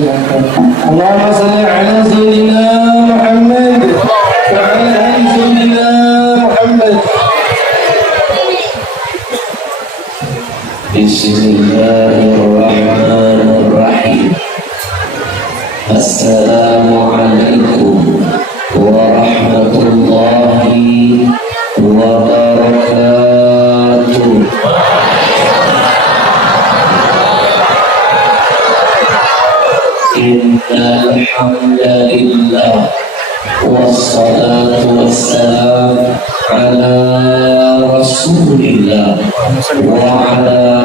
Silakan. Allahumma salli ala sayyidina Muhammad wa ala ali sayyidina Muhammad. Bismillahirrahmanirrahim. Assalamualaikum warahmatullahi wabarakatuh. Innal hamdalillah wassalatu wassalamu ala rasulillah wa ala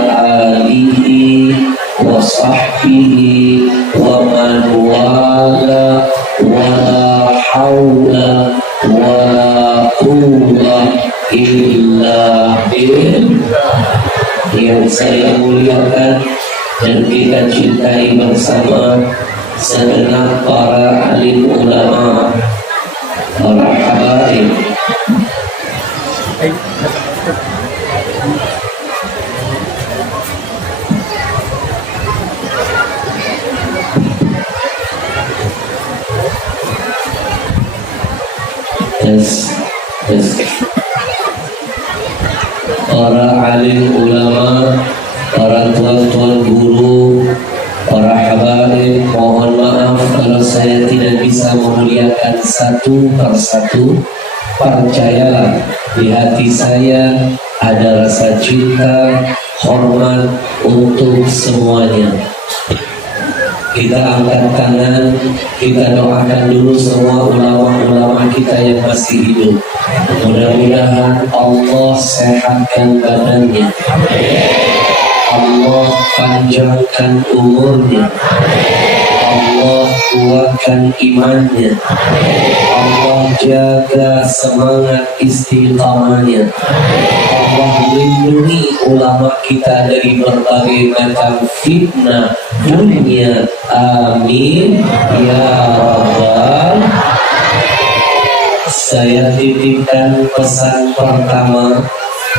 alihi wa sahbihi wa man wala wa la hawla wa la quwwata illa billah. Yang saya muliakan dan kita cintai bersama segenap para alim ulama, para habaib, para alim ulama, para tuan-tuan guru, para habaib, mohon maaf kalau saya tidak bisa memuliakan satu persatu. Percayalah, di hati saya ada rasa cinta, hormat untuk semuanya. Kita angkat tangan, kita doakan dulu semua ulama-ulama kita yang masih hidup. Mudah-mudahan Allah sehatkan badannya, Allah panjangkan umurnya, Allah kuatkan imannya, Allah jaga semangat istiqamahnya, Allah lindungi ulama kita dari berbagai macam fitnah dunia. Amin ya rabbal. Saya titipkan pesan pertama,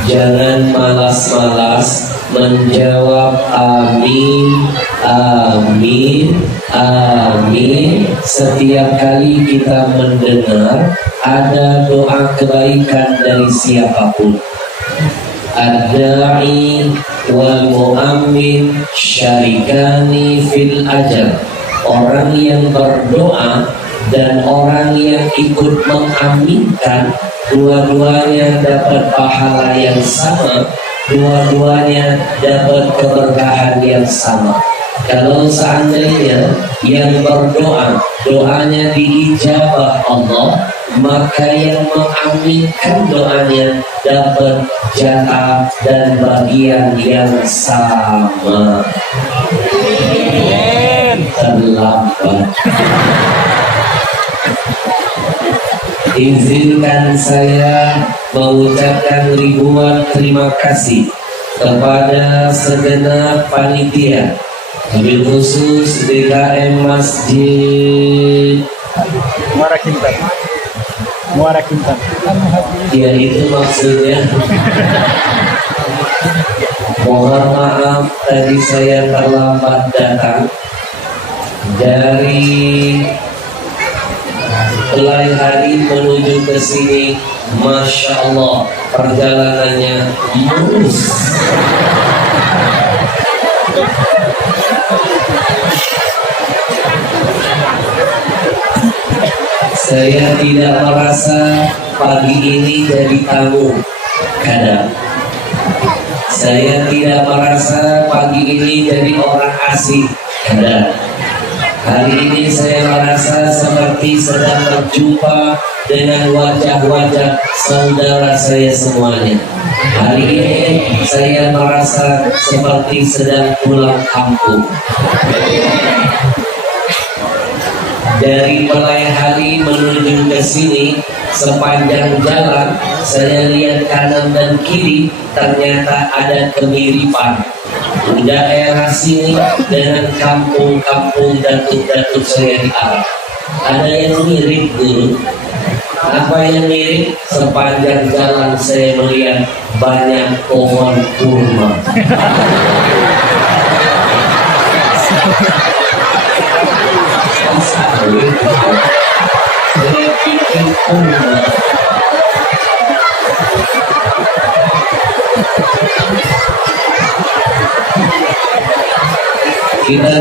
jangan malas-malas menjawab amin, amin, amin setiap kali kita mendengar ada doa kebaikan dari siapapun. Ad-da'i wal mu'ammin syarikani fil ajar. Orang yang berdoa dan orang yang ikut mengaminkan, dua-duanya dapat pahala yang sama, dua-duanya dapat keberkahan yang sama. Kalau seandainya yang berdoa, doanya diijabah Allah, maka yang mengaminkan doanya dapat jatah dan bagian yang sama. Terlambat. Izinkan saya mengucapkan ribuan terima kasih kepada segenap panitia, lebih khusus DKM Masjid Muara Kintan. Muara Kintan. Ya, itu maksudnya. Mohon maaf tadi saya terlambat datang dari mulai hari menuju ke sini. Masya Allah, perjalanannya mulus. Saya tidak merasa pagi ini jadi tamu kadang. Saya tidak merasa pagi ini jadi orang asing kadang. Hari ini saya merasa seperti sedang berjumpa dengan wajah-wajah saudara saya semuanya. Hari ini saya merasa seperti sedang pulang kampung. Dari mulai hari menuju ke sini, sepanjang jalan saya lihat kanan dan kiri, ternyata ada kemiripan daerah sini dengan kampung-kampung datuk-datuk saya di Arab. Ada yang mirip, guru. Apa yang mirip? Sepanjang jalan saya melihat banyak pohon kurma. Kita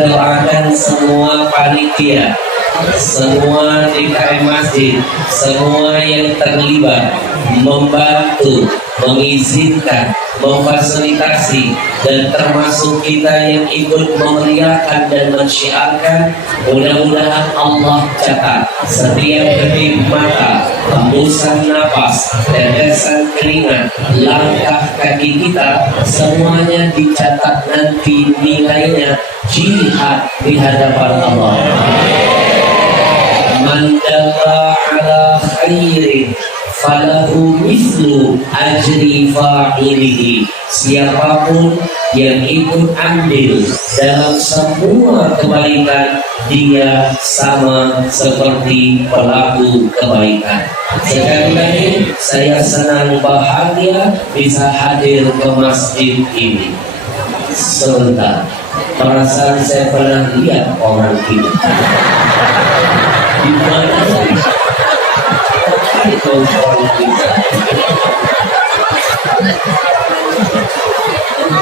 doakan semua panitia, semua DKM masjid, semua yang terlibat membantu, mengizinkan, memfasilitasi, dan termasuk kita yang ikut memeriahkan dan mensyiarkan. Mudah-mudahan Allah catat setiap kedip mata, hembusan napas, tetesan keringat, langkah kaki kita, semuanya dicatat nanti nilainya jihad di hadapan Allah. Man dalla ala khairin falahu mithlu ajri fa'ilihi. Siapapun yang ikut andil dalam semua kebaikan, dia sama seperti pelaku kebaikan. Sekali lagi saya senang bahagia bisa hadir ke masjid ini. Sebentar, perasaan saya pernah lihat orang ini. Di mana itu orang kita?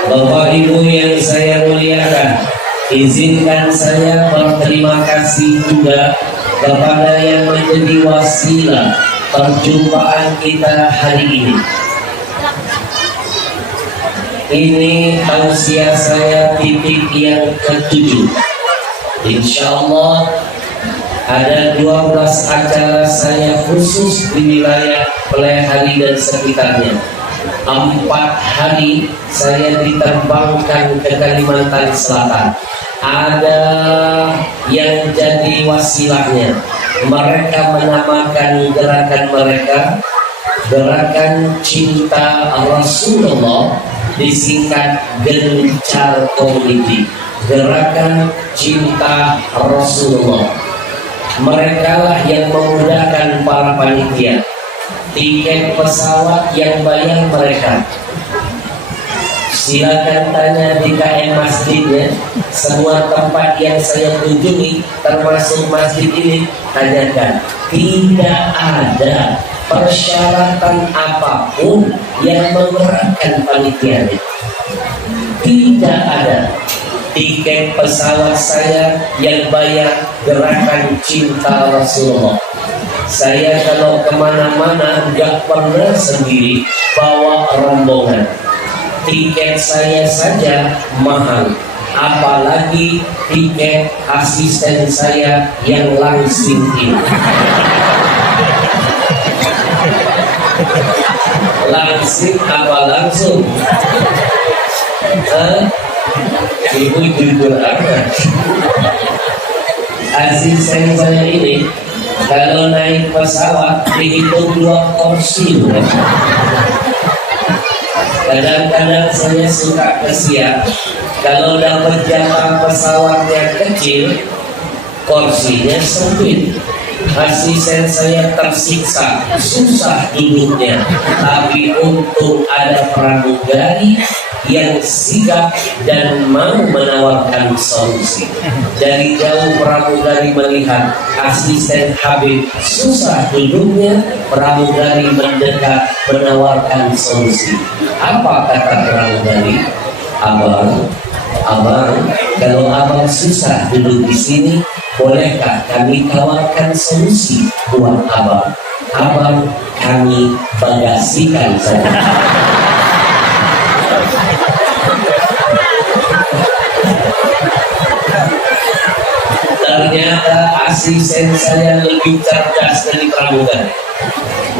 Bapak Ibu yang saya muliakan, izinkan saya berterima kasih juga kepada yang menjadi wasilah perjumpaan kita hari ini. Ini tausiah saya titik yang ke-7. Insya Allah ada 12 acara saya khusus di wilayah Pelehari dan sekitarnya. 4 hari saya diterbangkan ke Kalimantan Selatan. Ada yang jadi wasilahnya. Mereka menamakan gerakan mereka Gerakan Cinta Rasulullah, disingkat Gencar Community. Gerakan Cinta Rasulullah. Mereka lah yang memudahkan para panitia. Tiket pesawat yang bayar mereka. Silakan tanya di KM masjidnya. Semua tempat yang saya kunjungi, termasuk masjid ini, tanyakan. Tidak ada persyaratan apapun yang menggerakkan panitianya. Tidak ada. Tiket pesawat saya yang bayar Gerakan Cinta Rasulullah. Saya kalau kemana-mana nggak pernah sendiri, bawa rombongan. Tiket saya saja mahal, apalagi tiket asisten saya yang langsing ini. Langsing apa langsung? Ibu jujur amat. Asisten saya ini kalau naik pesawat dihitung 2 kursi. Kadang-kadang saya suka kesian kalau dapat jatah pesawatnya kecil, kursinya sempit. Asisten saya tersiksa, susah duduknya. Tapi untung ada pramugari yang sigap dan mau menawarkan solusi. Dari jauh pramugari melihat asisten Habib susah duduknya, pramugari mendekat menawarkan solusi. Apa kata pramugari? Abang, kalau abang susah duduk di sini, bolehkah kami tawarkan solusi buat abang? Abang, kami bagasikan saja. Ternyata asisten saya lebih cerdas dari pramugari.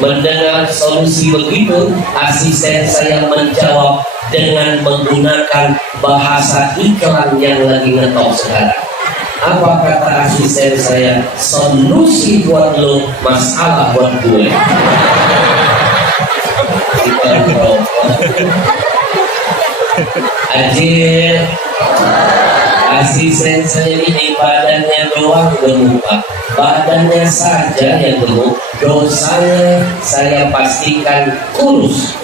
Mendengar solusi begitu, asisten saya menjawab dengan menggunakan bahasa iklan yang lagi ngetop sekarang. Apa kata asisten saya? Solusi buat lo, masalah buat gue. Anjir, asisten saya ini badannya doang gemuk, badannya saja yang gemuk, dosanya saya pastikan kurus.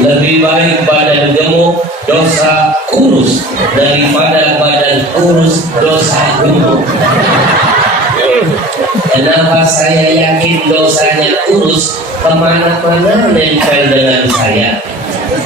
Lebih baik badan gemuk dosa kurus daripada badan kurus dosa gemuk. Kenapa saya yakin dosanya kurus? Kemana-mana nempel dengan saya,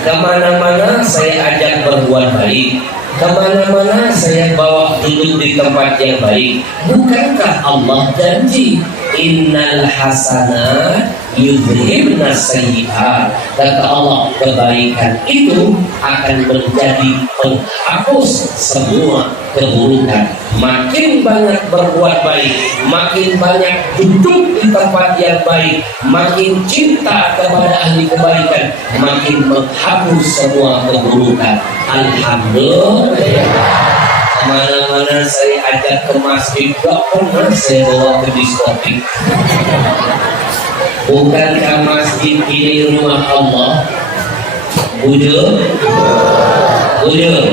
kemana-mana saya ajak berbuat baik, kemana-mana saya bawa duduk di tempat yang baik. Bukankah Allah janji innal hasanat yudhibna sayyi'at? Kata Allah, kebaikan itu akan menjadi penghapus semua keburukan. Makin banyak berbuat baik, makin banyak duduk di tempat yang baik, makin cinta kepada ahli kebaikan, makin menghapus semua keburukan. Alhamdulillah. Kemana-mana saya ajak ke masjid, gak pernah saya bawa ke diskotik. Bukankah masjid ini rumah Allah? Bujur? Bujur?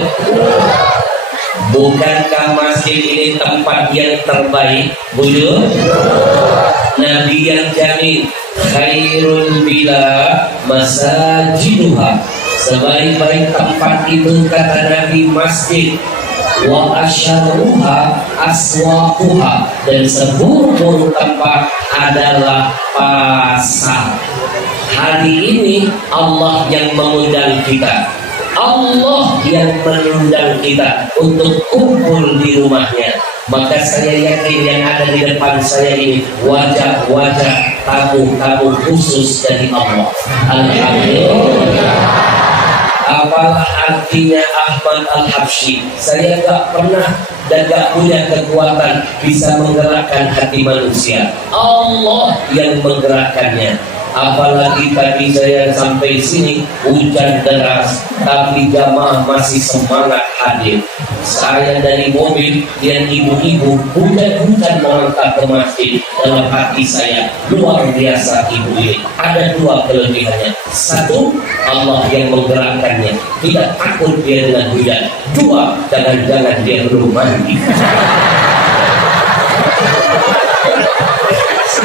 Bukankah masjid ini tempat yang terbaik? Bujur? Nabi yang jamin khairul bila masajiduha, sebaik-baik tempat itu kata Nabi masjid, wa asyarruha aswaquha, dan seburuk-buruk tempat adalah pasar. Hari ini Allah yang mengundang kita, Allah yang mengundang kita untuk kumpul di rumahnya. Maka saya yakin yang ada di depan saya ini wajah-wajah tamu-tamu khusus dari Allah. Alhamdulillah. Apalah artinya Ahmad Al-Habsyi? Saya gak pernah dan gak punya kekuatan bisa menggerakkan hati manusia. Allah yang menggerakkannya. Apalagi tadi saya sampai sini hujan deras, tapi jamaah masih semangat hadir. Saya dari mobil dan ibu-ibu hujan-hujan melangkah ke masjid. Dalam hati saya luar biasa ibu ini. Ada dua kelebihannya. Satu, Allah yang menggerakkannya, tidak takut dia dengan hujan. Dua, jangan-jangan dia belum mandi.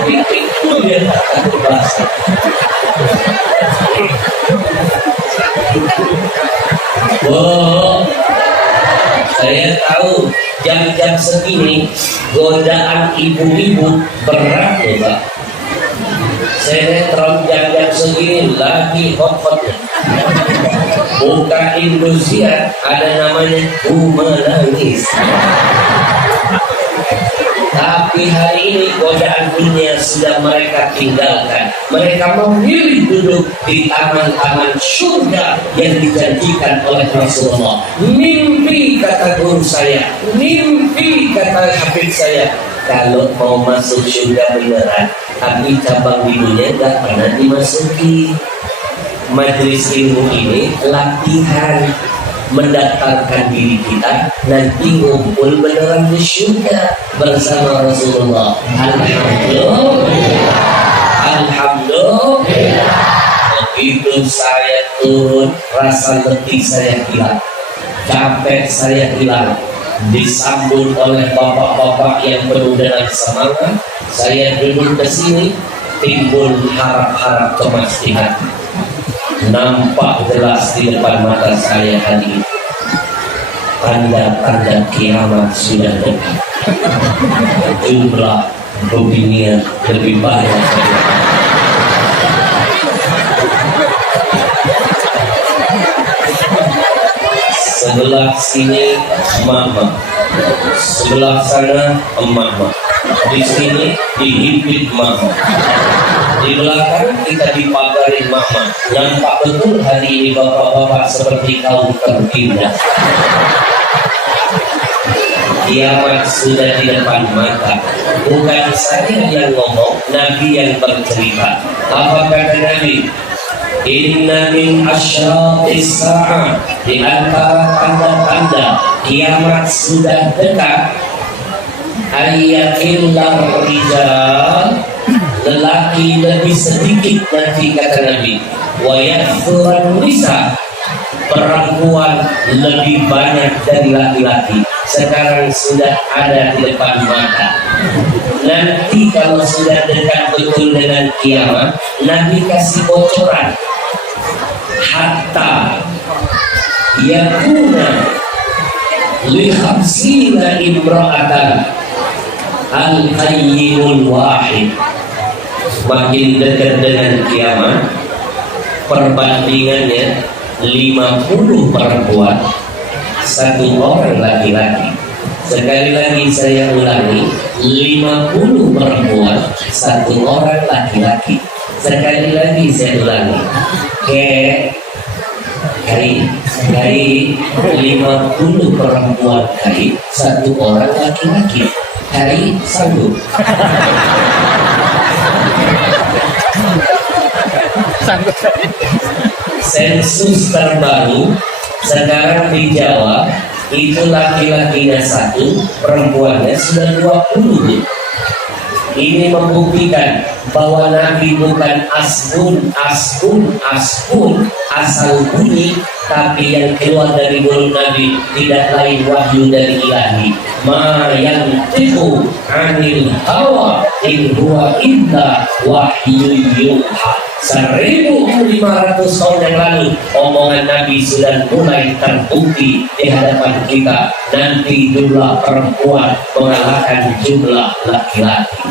Itu dia takut basah. Wow, saya tahu jam-jam segini godaan ibu-ibu berat loh Pak. Sinetron jam-jam segini lagi hot-hotnya. Buka Indosiar ada namanya Ku Menangis. Tapi hari ini godaan dunia sudah mereka tinggalkan. Mereka memilih duduk di taman-taman surga yang dijanjikan oleh Rasulullah. Mimpi kata guru saya, mimpi kata habib saya, kalau mau masuk surga beneran, tapi cabang ilmunya nggak pernah dimasuki. Majelis ilmu ini latihan mendaftarkan diri kita nanti ngumpul beneran di surga bersama Rasulullah. Alhamdulillah. Alhamdulillah. Begitu saya turun, rasa letih saya hilang, capek saya hilang, disambut oleh bapak-bapak yang penuh dengan semangat. Saya duduk ke sini, timbul harap-harap kemastihan. Nampak jelas di depan mata saya hari ini tanda-tanda kiamat sudah dekat. Jumlah dunia lebih banyak. Sebelah sini mama, sebelah sana mama, di sini dihimpit mama, di belakang kita dipagarin mama. Nampak betul hari ini bapak-bapak seperti kaum tertindas. Kiamat sudah di depan mata. Bukan saya yang ngomong, Nabi yang bercerita. Apa kata Nabi? Inna min asyratis sa'ah, di antara tanda-tanda kiamat sudah dekat, ayatillar rijal, lelaki lebih sedikit nanti kata Nabi, wa yakthurun nisa, perempuan lebih banyak dari laki-laki. Sekarang sudah ada di depan mata. Nanti kalau sudah dekat betul dengan kiamat, Nabi kasih bocoran. Hatta yakuna li khamsina imra'atan, Al-Hayyul Wahid. Makin dekat dengan kiamat, perbandingannya 50 perempuan, 1 orang laki-laki. Sekali lagi saya ulangi, 50 perempuan, 1 orang laki-laki. Sekali lagi saya ulangi, Kai 50 perempuan Kai, 1 orang laki-laki. Kai sanggup. Sensus terbaru sekarang di Jawa itu laki-lakinya 1, perempuannya sudah 20. Ini membuktikan bahwa Nabi bukan asal bunyi, tapi yang keluar dari mulut Nabi tidak lain wahyu dari Ilahi. Ma yantiqu 'anil hawa in huwa illa wahyu yuha. 1500 tahun yang lalu omongan Nabi sudah mulai terbukti di hadapan kita. Nanti jumlah perempuan mengalahkan jumlah laki-laki.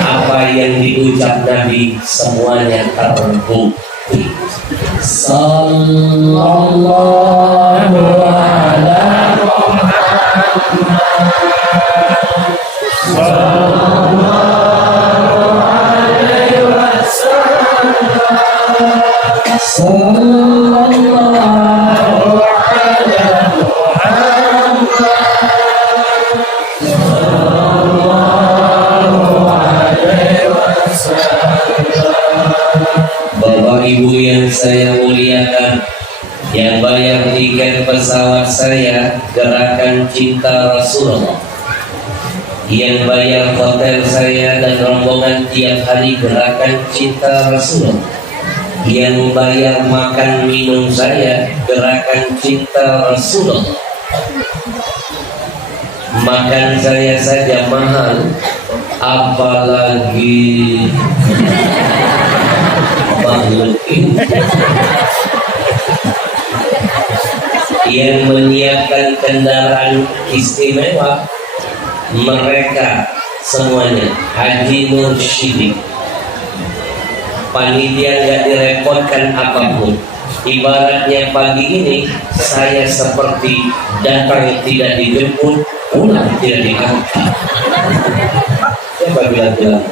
Apa yang diucap Nabi semuanya terbukti. Sallallahu ala Bapak Ibu yang saya muliakan, yang bayar tiket pesawat saya Gerakan Cinta Rasulullah, yang bayar hotel saya dan rombongan tiap hari Gerakan Cinta Rasulullah, yang bayar makan minum saya Gerakan Cinta Rasulullah. Makan saya saja mahal, apalagi makhluk ini yang menyiapkan kendaraan istimewa. Mereka semuanya Haji Mursyidi, panitia nggak direpotkan apapun. Ibaratnya pagi ini saya seperti datang tidak dijemput, pulang tidak diantar. Siapa bilang-bilang?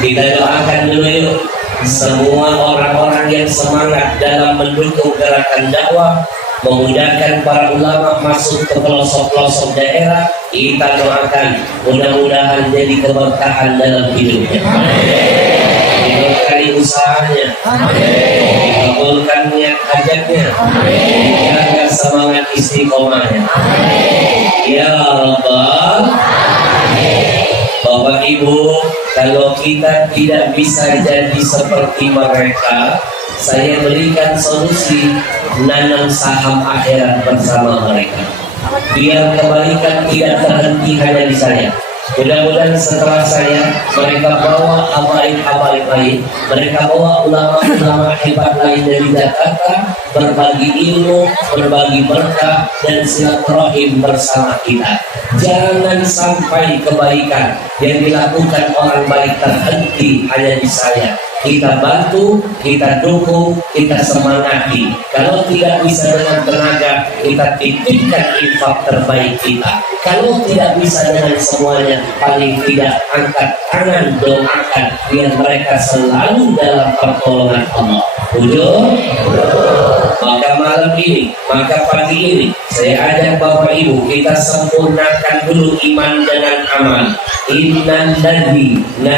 Kita doakan dulu yuk semua orang-orang yang semangat dalam mendukung gerakan dakwah, memudahkan para ulama masuk ke pelosok-pelosok daerah. Kita doakan mudah-mudahan jadi keberkahan dalam hidupnya. Diberkahi usahanya, dikabulkan niat hajatnya, dijaga semangat istiqomahnya. Ya Rabbal. Bapak Ibu, kalau kita tidak bisa jadi seperti mereka, saya berikan solusi: nanam saham akhirat bersama mereka. Biar kebaikan tidak terhenti hanya di saya. Mudah-mudahan setelah saya, mereka bawa habaib-habaib lain, mereka bawa ulama-ulama hebat lain dari Jakarta, berbagi ilmu, berbagi berkah dan silaturahim bersama kita. Jangan sampai kebaikan yang dilakukan orang baik terhenti hanya di saya. Kita bantu, kita dukung, kita semangati. Kalau tidak bisa dengan tenaga, kita titipkan infak terbaik kita. Kalau tidak bisa dengan semuanya, paling tidak angkat tangan, doakan biar mereka selalu dalam pertolongan Allah. Ujung? Maka malam ini, maka pagi ini, saya ajak Bapak Ibu, kita sempurnakan dulu iman dengan amal. Innal ladzina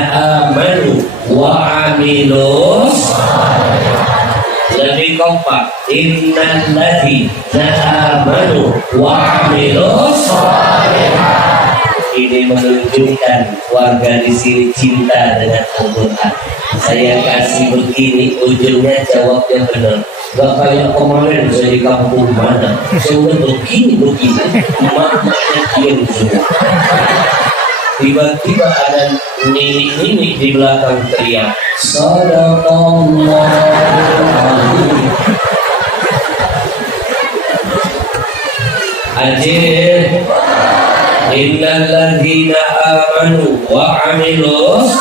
amanu wa amilus lebih kompak. Innal ladzina amanu wa amilus ini menunjukkan warga di sini cinta dengan Al-Quran. Saya kasih begini, ujungnya jawabnya benar. Gak kayak kemarin saya di kampung mana, saya udah begini, mak-maknya diam semua. Tiba-tiba ada nini di belakang teriak, Sadaqallah. Ajib. Innal ladzina amanu wa amilus.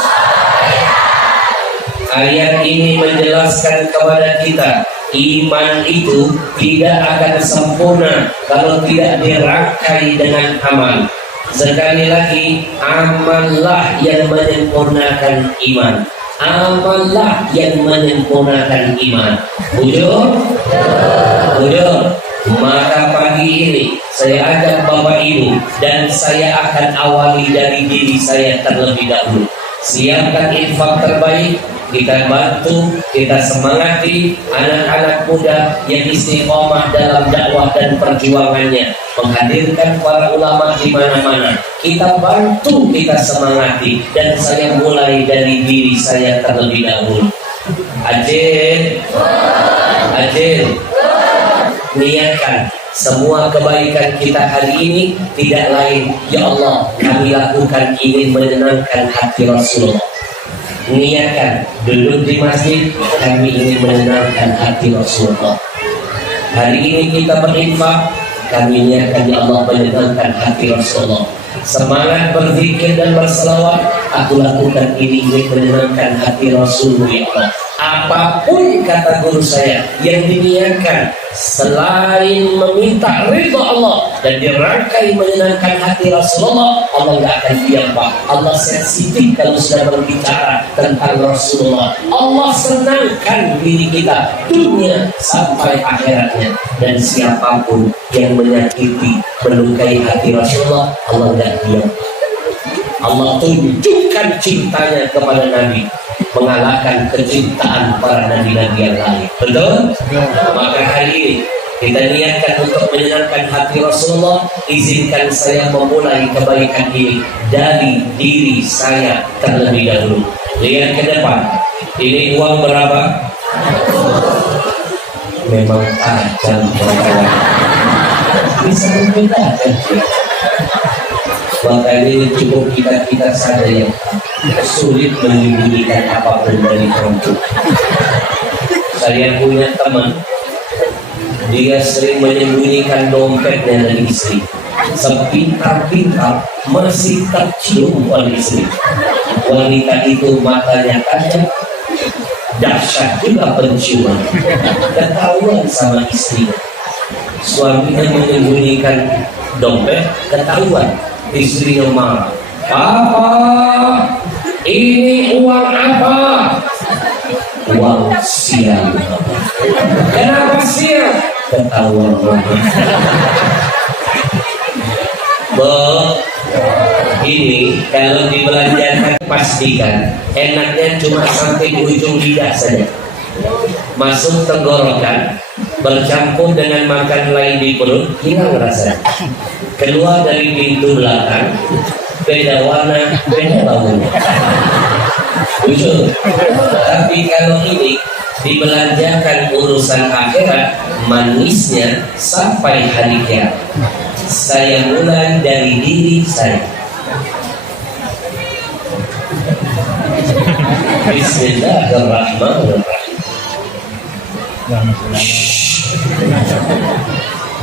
Ayat ini menjelaskan kepada kita iman itu tidak akan sempurna kalau tidak dirangkai dengan amal. Sekali lagi, amallah yang menyempurnakan iman. Amallah yang menyempurnakan iman. Bujur? Bujur. Maka pagi ini saya ajak Bapak Ibu dan saya akan awali dari diri saya terlebih dahulu. Siapkan infak terbaik, kita bantu, kita semangati anak-anak muda yang istiqomah dalam dakwah dan perjuangannya, menghadirkan para ulama di mana-mana. Kita bantu, kita semangati, dan saya mulai dari diri saya terlebih dahulu. Ajin, ajin, niatkan semua kebaikan kita hari ini tidak lain, ya Allah, kami lakukan ingin menyenangkan hati Rasulullah. Niatkan duduk di masjid, kami ingin menyenangkan hati Rasulullah. Hari ini kita berinfak, kami niatkan ya Allah menyenangkan hati Rasulullah. Semangat berzikir dan berselawat, aku lakukan ini ingin menyenangkan hati Rasulullah ya Allah. Apapun kata guru saya yang diniatkan selain meminta ridha Allah dan dirangkai menyenangkan hati Rasulullah, Allah tidak akan diam Pak. Allah sensitif kalau sudah berbicara tentang Rasulullah. Allah senangkan diri kita dunia sampai akhiratnya. Dan siapapun yang menyakiti, melukai hati Rasulullah, Allah tidak diam. Allah tunjukkan cintanya kepada Nabi, mengalahkan kecintaan para nabi-nabi yang lain. Betul? Maka hari ini kita niatkan untuk menyenangkan hati Rasulullah. Izinkan saya memulai kebaikan ini dari diri saya terlebih dahulu. Lihat ke depan. Ini uang berapa? Memang tajam. Bisa membedakan. Maka ini cukup kita saja yang sulit menyembunyikan apapun dari perempuan. Saya punya teman, dia sering menyembunyikan dompetnya dari istri. Sepintar-pintar masih tercium oleh istri. Wanita itu matanya tajam, dahsyat juga penciuman, ketahuan sama istri. Suaminya menyembunyikan dompet, ketahuan. Istrinya marah. Apa? Ini uang apa? Uang sial. Kenapa sial? Ketahuan mama. Ini kalau dibelanjakan pastikan enaknya cuma sampai ujung lidah saja. Masuk tenggorokan, bercampur dengan makan lain di perut, hilang rasanya. Keluar dari pintu belakang, beda warna, beda baunya. Betul. Tapi kalau ini dibelanjakan urusan akhirat, manisnya sampai hari kiamat. Saya mulai dari diri saya. Bismillahirrahmanirrahim.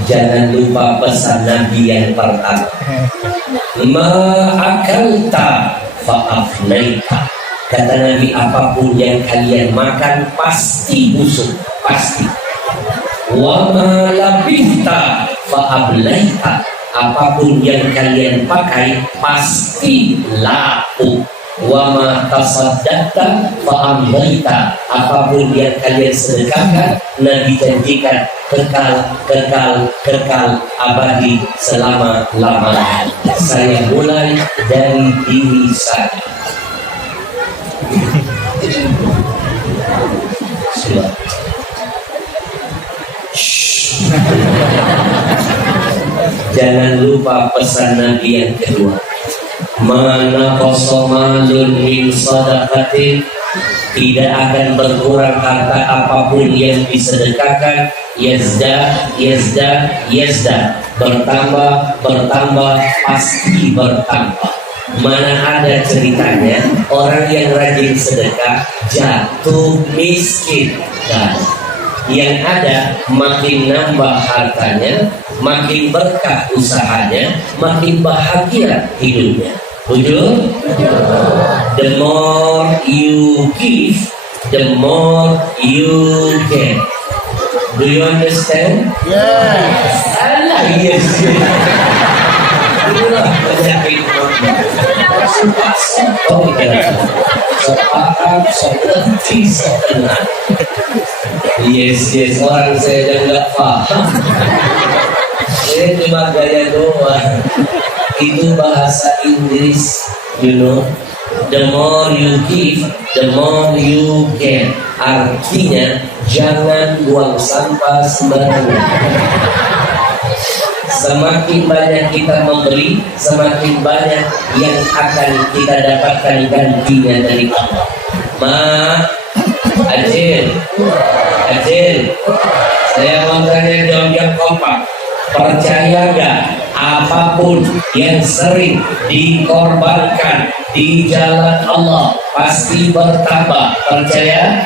Jangan lupa pesan Nabi yang pertama. Ma'akalta fa'afnaita. Kata Nabi, apapun yang kalian makan pasti busuk, pasti. Wa ma labista fa'ablaita. Apapun yang kalian pakai pasti laku. Wa ma tasaddaqta fa'amlaita. Apapun yang kalian sedekahkan, Nabi janjikan kekal abadi selama-lamanya. Saya mulai dari diri saya. Jangan lupa pesan Nabi yang kedua. Mana qasamalun min sadaqatin, tidak akan berkurang harta apapun yang disedekahkan. Yazda, bertambah, pasti bertambah. Mana ada ceritanya orang yang rajin sedekah jatuh miskin. Dan yang ada makin nambah hartanya, makin berkah usahanya, makin bahagia hidupnya. Betul? The more you give, the more you get. Do you understand? Yes. Alah, yes. Itulah penyakit manusia. Oh, ya. Sepaham, seperti setengah. Yes, orang saya yang nggak paham. Saya cuma gaya doang. Itu bahasa Inggris, you know. The more you give, the more you get. Artinya, jangan buang sampah sembarangan. Semakin banyak kita memberi, semakin banyak yang akan kita dapatkan gantinya dari Allah. Ajil, saya mau tanya jawab yang kompak. Percaya gak apapun yang sering dikorbankan di jalan Allah pasti bertambah? Percaya?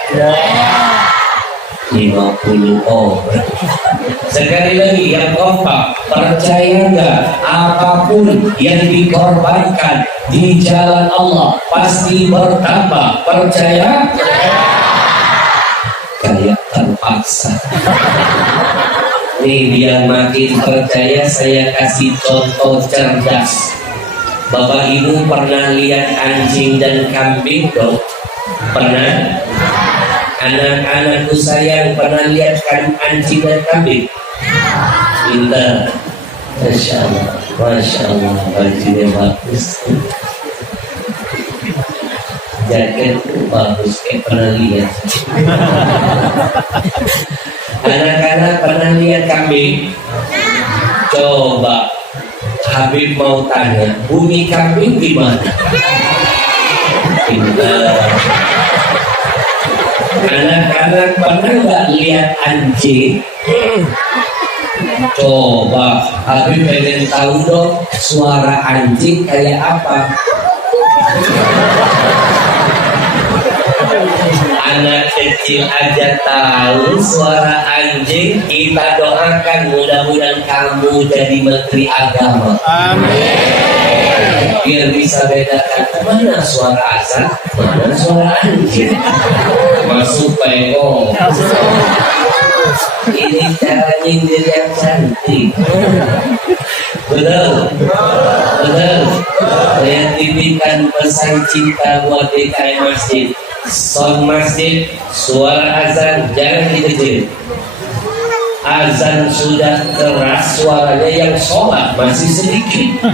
50 orang. Sekali lagi yang kompak. Percaya gak apapun yang dikorbankan di jalan Allah pasti bertambah? Percaya? Kayak terpaksa. Nih biar makin percaya saya kasih contoh cerdas. Bapak Ibu pernah lihat anjing dan kambing dong? Pernah? Anak-anakku sayang pernah lihat kan anjing dan kambing? Pintar. Masya Allah, bajunya bagus, jaket bagus, kayak pernah lihat. Anak-anak pernah lihat kambing? Coba Habib mau tanya, bumi kambing di mana? Pintar. Anak-anak pernah nggak lihat anjing? Coba Habib pengen tahu dong suara anjing kayak apa. Anak kecil aja tahu suara anjing. Kita doakan mudah-mudahan kamu jadi menteri agama. Amin. Biar bisa bedakan mana suara azan, mana suara anjing. Masuk peko. Ini cara nyindir yang cantik. Betul. Saya titipkan pesan cinta buat DKM Masjid. Sound masjid, suara azan jangan dikecil. Azan sudah keras, suaranya yang sholat masih sedikit,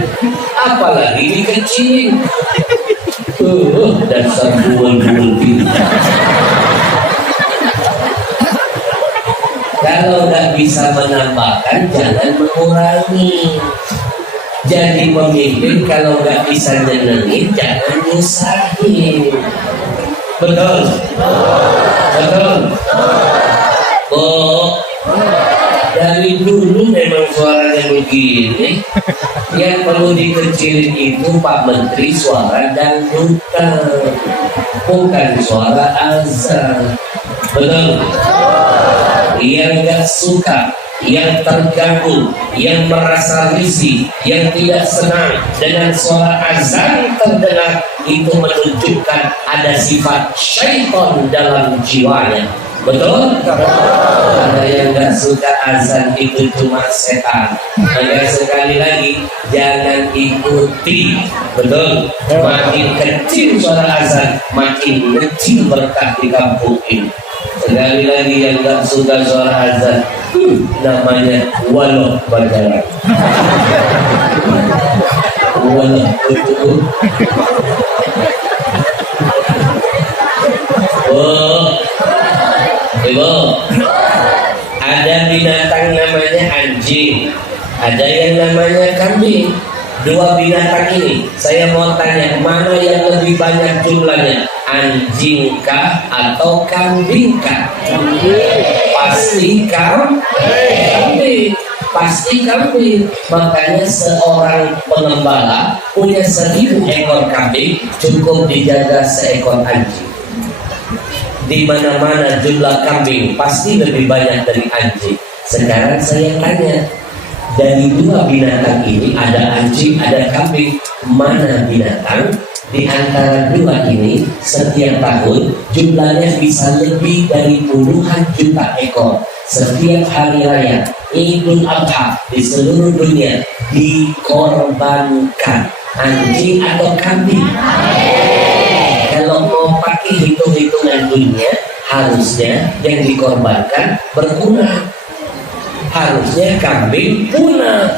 apalagi dikecilin. Dasar bual-bual gitu. Kalau nggak bisa menambahkan, jangan mengurangi. Jadi pemimpin kalau nggak bisa nyenengin, jangan nyusahin. Betul. Oh, dari dulu memang suaranya begini. Yang perlu dikecilin itu Pak Menteri suara dangdutan, bukan suara azan. Betul. Yang nggak suka, yang terganggu, yang merasa risih, yang tidak senang dengan suara azan terdengar, itu menunjukkan ada sifat syaitan dalam jiwanya. Betul? Ada yang nggak suka azan itu cuma setan. Maka sekali lagi jangan ikuti. Betul? Makin kecil suara azan, makin kecil berkah di kampung ini. Sekali lagi yang nggak suka suara azan, namanya walau berjalan. Walau betul. Oh, Ibu, ada binatang namanya anjing, ada yang namanya kambing. Dua binatang ini, saya mau tanya, mana yang lebih banyak jumlahnya? Anjingkah atau kambingkah? Pasti kambing. Pasti kambing. Makanya seorang pengembala punya 1000 ekor kambing, cukup dijaga seekor anjing. di mana-mana jumlah kambing pasti lebih banyak dari anjing. Sekarang saya tanya, dari dua binatang ini, ada anjing, ada kambing, mana binatang di antara dua ini setiap tahun jumlahnya bisa lebih dari puluhan juta ekor? Setiap hari raya Idul Adha di seluruh dunia dikorbankan anjing atau kambing? Kalau mau pakai hitung-hitungan dunia, harusnya yang dikorbankan berkurang. Harusnya kambing punah.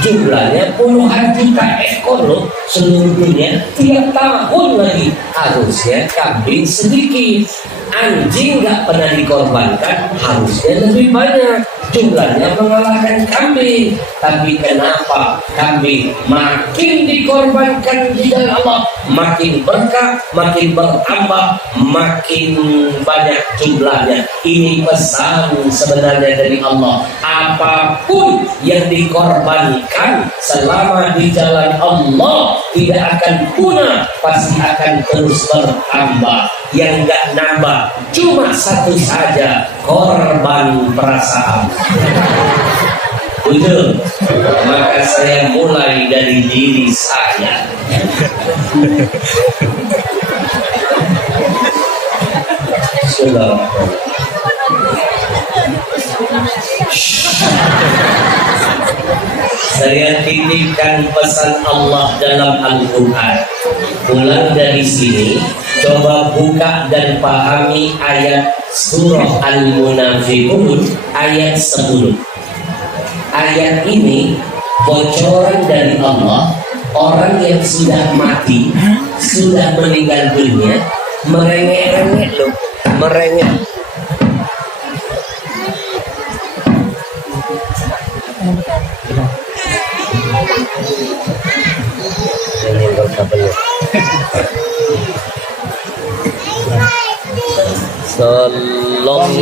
Jumlahnya puluhan juta ekor loh seluruh dunia tiap tahun lagi. Harusnya kambing sedikit. Anjing nggak pernah dikorbankan, harusnya lebih banyak. Jumlahnya mengalahkan kambing. Tapi kenapa kambing makin dikorbankan di jalan Allah, makin berkah, makin bertambah, makin banyak jumlahnya? Ini pesan sebenarnya dari Allah. Apapun yang dikorbankan selama di jalan Allah tidak akan punah, pasti akan terus bertambah. Yang nggak nambah cuma satu saja, korban perasaan. Betul. Maka saya mulai dari diri saya. Sudah. Saya titipkan pesan Allah dalam Al-Quran. Pulang dari sini, coba buka dan pahami ayat surah Al-Munafiqun ayat 10. Ayat ini bocoran dari Allah. Orang yang sudah mati, sudah meninggal dunia, merengek-rengek loh, merengek. Sallallahu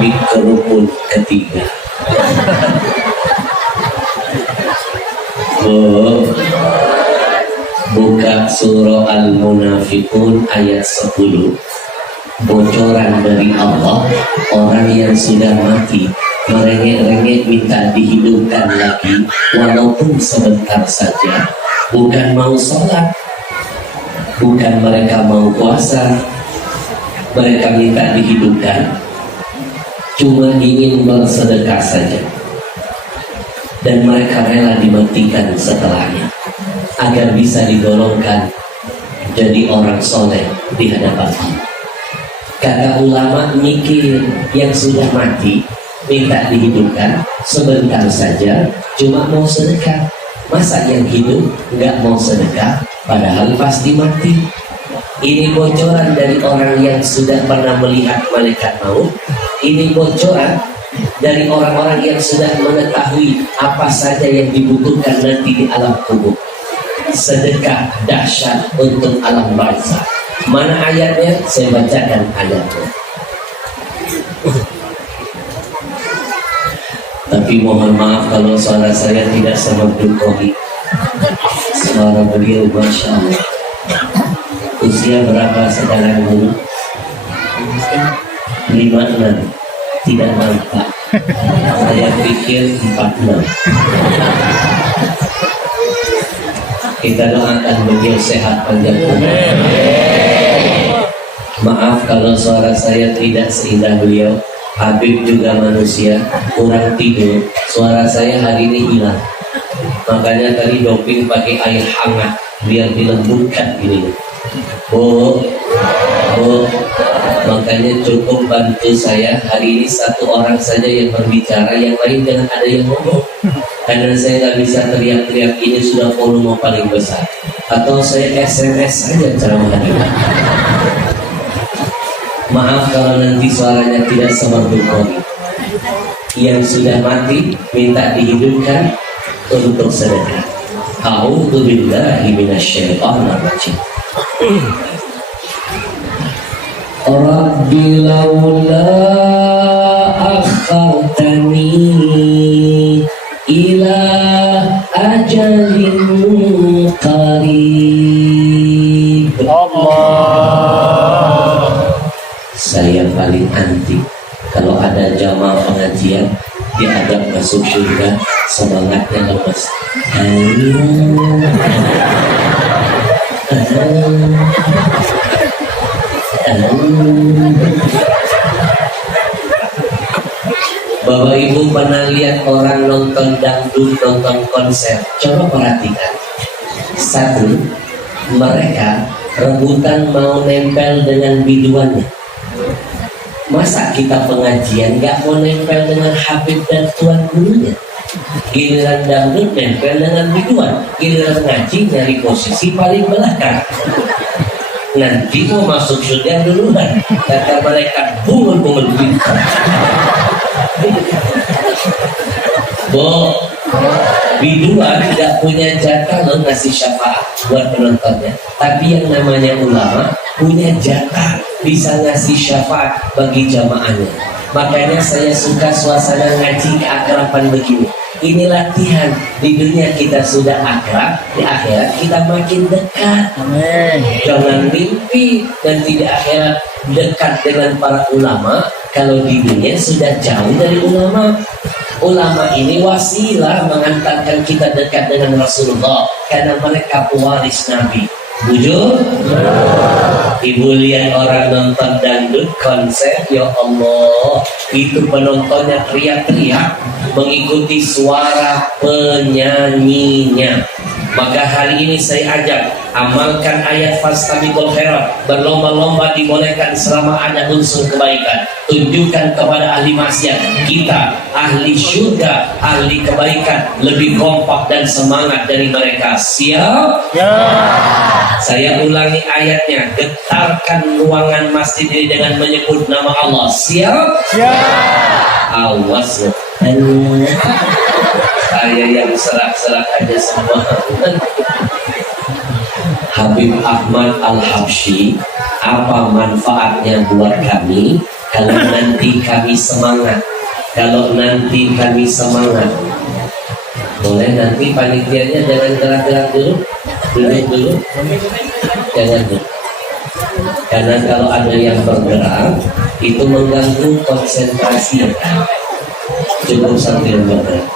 mikrofon ketiga. Buka surah Al-Munafiqun ayat 10. Bocoran dari Allah, orang yang sudah mati merengek-rengek minta dihidupkan lagi walaupun sebentar saja. Bukan mau sholat, bukan mereka mau puasa, mereka minta dihidupkan, cuma ingin bersedekah saja. Dan mereka rela dimatikan setelahnya agar bisa digolongkan jadi orang soleh di hadapan Allah. Kata ulama, mikir yang sudah mati minta dihidupkan sebentar saja, cuma mau sedekah. Masa yang hidup nggak mau sedekah padahal pasti mati? Ini bocoran dari orang yang sudah pernah melihat malaikat maut. Ini bocoran dari orang-orang yang sudah mengetahui apa saja yang dibutuhkan nanti di alam kubur. Sedekah dahsyat untuk alam barzakh. Mana ayatnya? Saya bacakan ayatnya. Tapi mohon maaf kalau suara saya tidak semerdu Kohi. Suara beliau Masya Allah. Usia berapa sekarang dulu? 56. Tidak nampak. Saya pikir 46. Kita doakan beliau sehat panjang umur. Maaf kalau suara saya tidak seindah beliau. Habib juga manusia, kurang tidur. Suara saya hari ini hilang. Makanya tadi doping pakai air hangat biar dilembutkan ini. Bu, makanya cukup bantu saya hari ini satu orang saja yang berbicara, yang lain jangan ada yang ngomong. Karena saya nggak bisa teriak-teriak, ini sudah volume paling besar. Atau saya SMS saja ceramah ini. Maaf kalau nanti suaranya tidak semerdu kami. Yang sudah mati minta dihidupkan untuk sedekah. A'udzu billahi minasyaitonir rajim. Rabbi laula akhartani ila ajalin qarib. Allah. Saya paling anti kalau ada jamaah pengajian diajak masuk surga semangatnya lemes. Bapak Ibu pernah lihat orang nonton dangdut, nonton konser? Coba perhatikan. Satu, mereka rebutan mau nempel dengan biduannya. Masa kita pengajian gak mau nempel dengan Habib dan Tuan Gurunya? Giliran dangdut nempel dengan biduan, giliran ngaji nyari posisi paling belakang. Nanti mau masuk surga duluan, kata malaikat bungun-bungun bintang. Biduan tidak punya jatah loh ngasih syafaat buat penontonnya. Tapi yang namanya ulama punya jatah, bisa ngasih syafaat bagi jamaahnya. Makanya saya suka suasana ngaji keakraban begini. Ini latihan, di dunia kita sudah akrab, di akhirat kita makin dekat. Amin. Jangan mimpi dan tidak akhirat dekat dengan para ulama kalau di dunia sudah jauh dari ulama. Ulama ini wasilah mengantarkan kita dekat dengan Rasulullah karena mereka pewaris Nabi. Jujur? Ibu lihat orang nonton dangdut konser, ya Allah, itu penontonnya teriak-teriak mengikuti suara penyanyinya. Maka hari ini saya ajak amalkan ayat fastabiqul khairat, berlomba-lomba dibolehkan selama ada unsur kebaikan. Tunjukkan kepada ahli maksiat, kita ahli syurga, ahli kebaikan lebih kompak dan semangat dari mereka. Siap? Ya. Saya ulangi ayatnya, getarkan ruangan masjid ini dengan menyebut nama Allah. Siap? Ya. Awas ya. Saya yang serak-serak aja semua. Habib Ahmad Al-Habsyi, apa manfaatnya buat kami kalau nanti kami semangat? Kalau nanti kami semangat, boleh nanti panitianya jangan gerak-gerak dulu, duduk dulu, jangan dulu. Karena kalau ada yang bergerak itu mengganggu konsentrasi. Cukup sambil bergerak.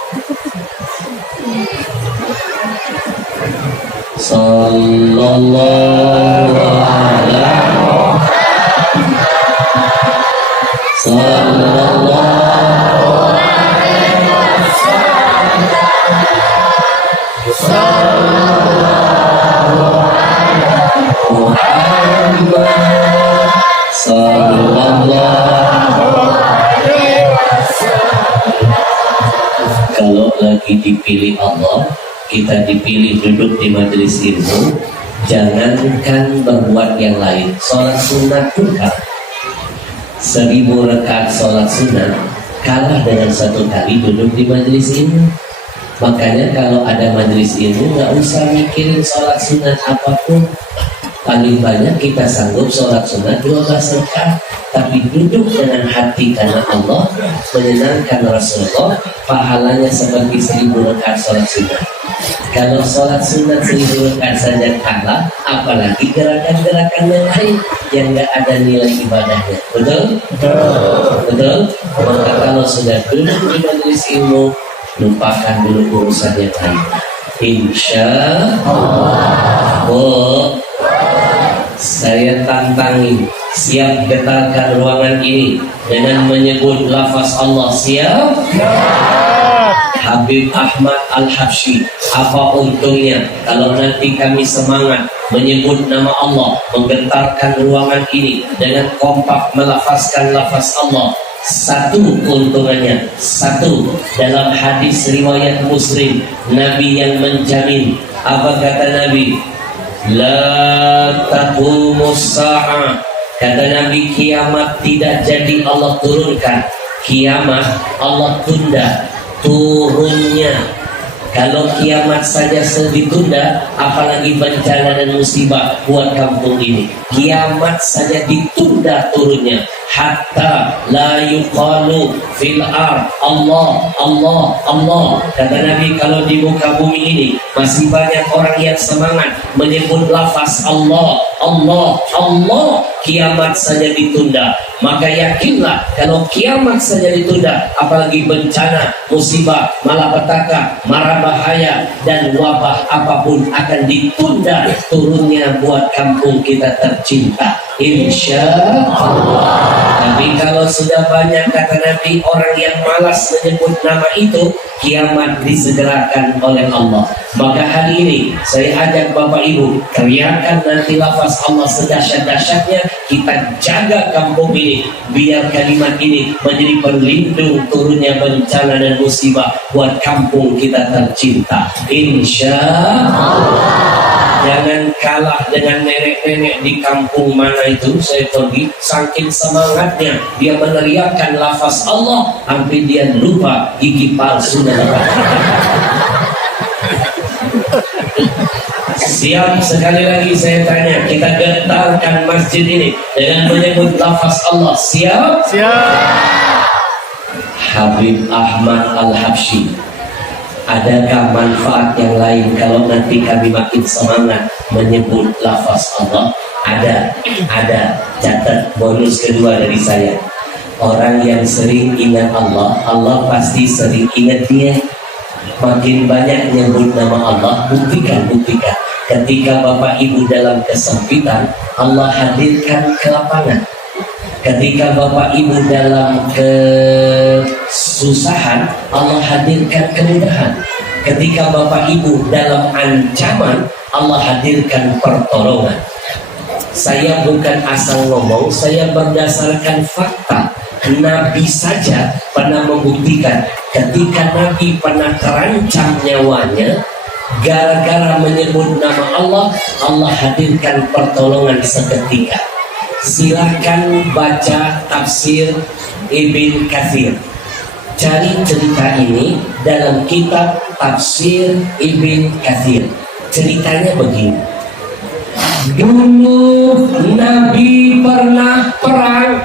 Sallallahu alaihi Kalau lagi dipilih Allah, kita dipilih duduk di majelis ilmu, jangankan berbuat yang lain, sholat sunat pun kalah. 1000 rakaat sholat sunat kalah dengan 1 kali duduk di majelis ilmu. Makanya kalau ada majelis ilmu nggak usah mikirin sholat sunat apapun. Paling banyak kita sanggup sholat sunat 12 rakaat, tapi duduk dengan hati karena Allah, menyenangkan Rasulullah, pahalanya seperti 1000 rakaat sholat sunat. Kalau sholat sunat 1000 rakaat saja kalah, apalagi gerakan-gerakan yang lain yang nggak ada nilai ibadahnya. Betul? Betul? Maka kalau sudah duduk di majelis ilmu, lupakan dulu urusan yang lain. Insya Allah. Saya tantangi, siap getarkan ruangan ini dengan menyebut lafaz Allah. Siap? Habib Ahmad Al-Habsyi, apa untungnya kalau nanti kami semangat menyebut nama Allah, menggentarkan ruangan ini dengan kompak melafazkan lafaz Allah. Satu keuntungannya, satu, dalam hadis riwayat Muslim, Nabi yang menjamin. Apa kata Nabi? La taqumus sa'ah. Kata Nabi, kiamat tidak jadi Allah turunkan. Kiamat Allah tunda turunnya. Kalau kiamat saja ditunda, apalagi bencana dan musibah buat kampung ini. Kiamat saja ditunda turunnya. Hatta la yuqalu fil ar Allah, Allah, Allah. Kata Nabi, kalau di muka bumi ini masih banyak orang yang semangat menyebut lafaz Allah, Allah, Allah, kiamat saja ditunda. Maka yakinlah kalau kiamat saja ditunda, apalagi bencana, musibah, malapetaka, mara bahaya dan wabah apapun akan ditunda turunnya buat kampung kita tercinta, insya Allah. Tapi kalau sudah banyak, kata Nabi, orang yang malas menyebut nama itu, kiamat disegerakan oleh Allah. Maka hari ini saya ajak Bapak Ibu, teriakan nanti lafaz Allah sedahsyat-dahsyatnya. Kita jaga kampung ini biar kalimat ini menjadi pelindung turunnya bencana dan musibah buat kampung kita tercinta, insya Allah. Jangan kalah dengan nenek-nenek di kampung mana itu saya pergi, saking semangatnya dia meneriakkan lafaz Allah sampai dia lupa gigi palsu dan apa. Siap? Sekali lagi saya tanya, kita gentarkan masjid ini dengan menyebut lafaz Allah. Siap? Siap. Habib Ahmad Al-Habsyi, adakah manfaat yang lain kalau nanti kami makin semangat menyebut lafaz Allah? Ada. Catat bonus kedua dari saya. Orang yang sering ingat Allah, Allah pasti sering ingat dia. Makin banyak nyebut nama Allah, buktikan. Ketika Bapak Ibu dalam kesempitan, Allah hadirkan kelapangan. Ketika Bapak Ibu dalam kesusahan, Allah hadirkan kemudahan. Ketika Bapak Ibu dalam ancaman, Allah hadirkan pertolongan. Saya bukan asal ngomong, saya berdasarkan fakta. Nabi saja pernah membuktikan ketika Nabi pernah terancam nyawanya, gara-gara menyebut nama Allah, Allah hadirkan pertolongan seketika. Silahkan baca tafsir Ibn Katsir. Cari cerita ini dalam kitab tafsir Ibn Katsir. Ceritanya begini. Dulu Nabi pernah perang.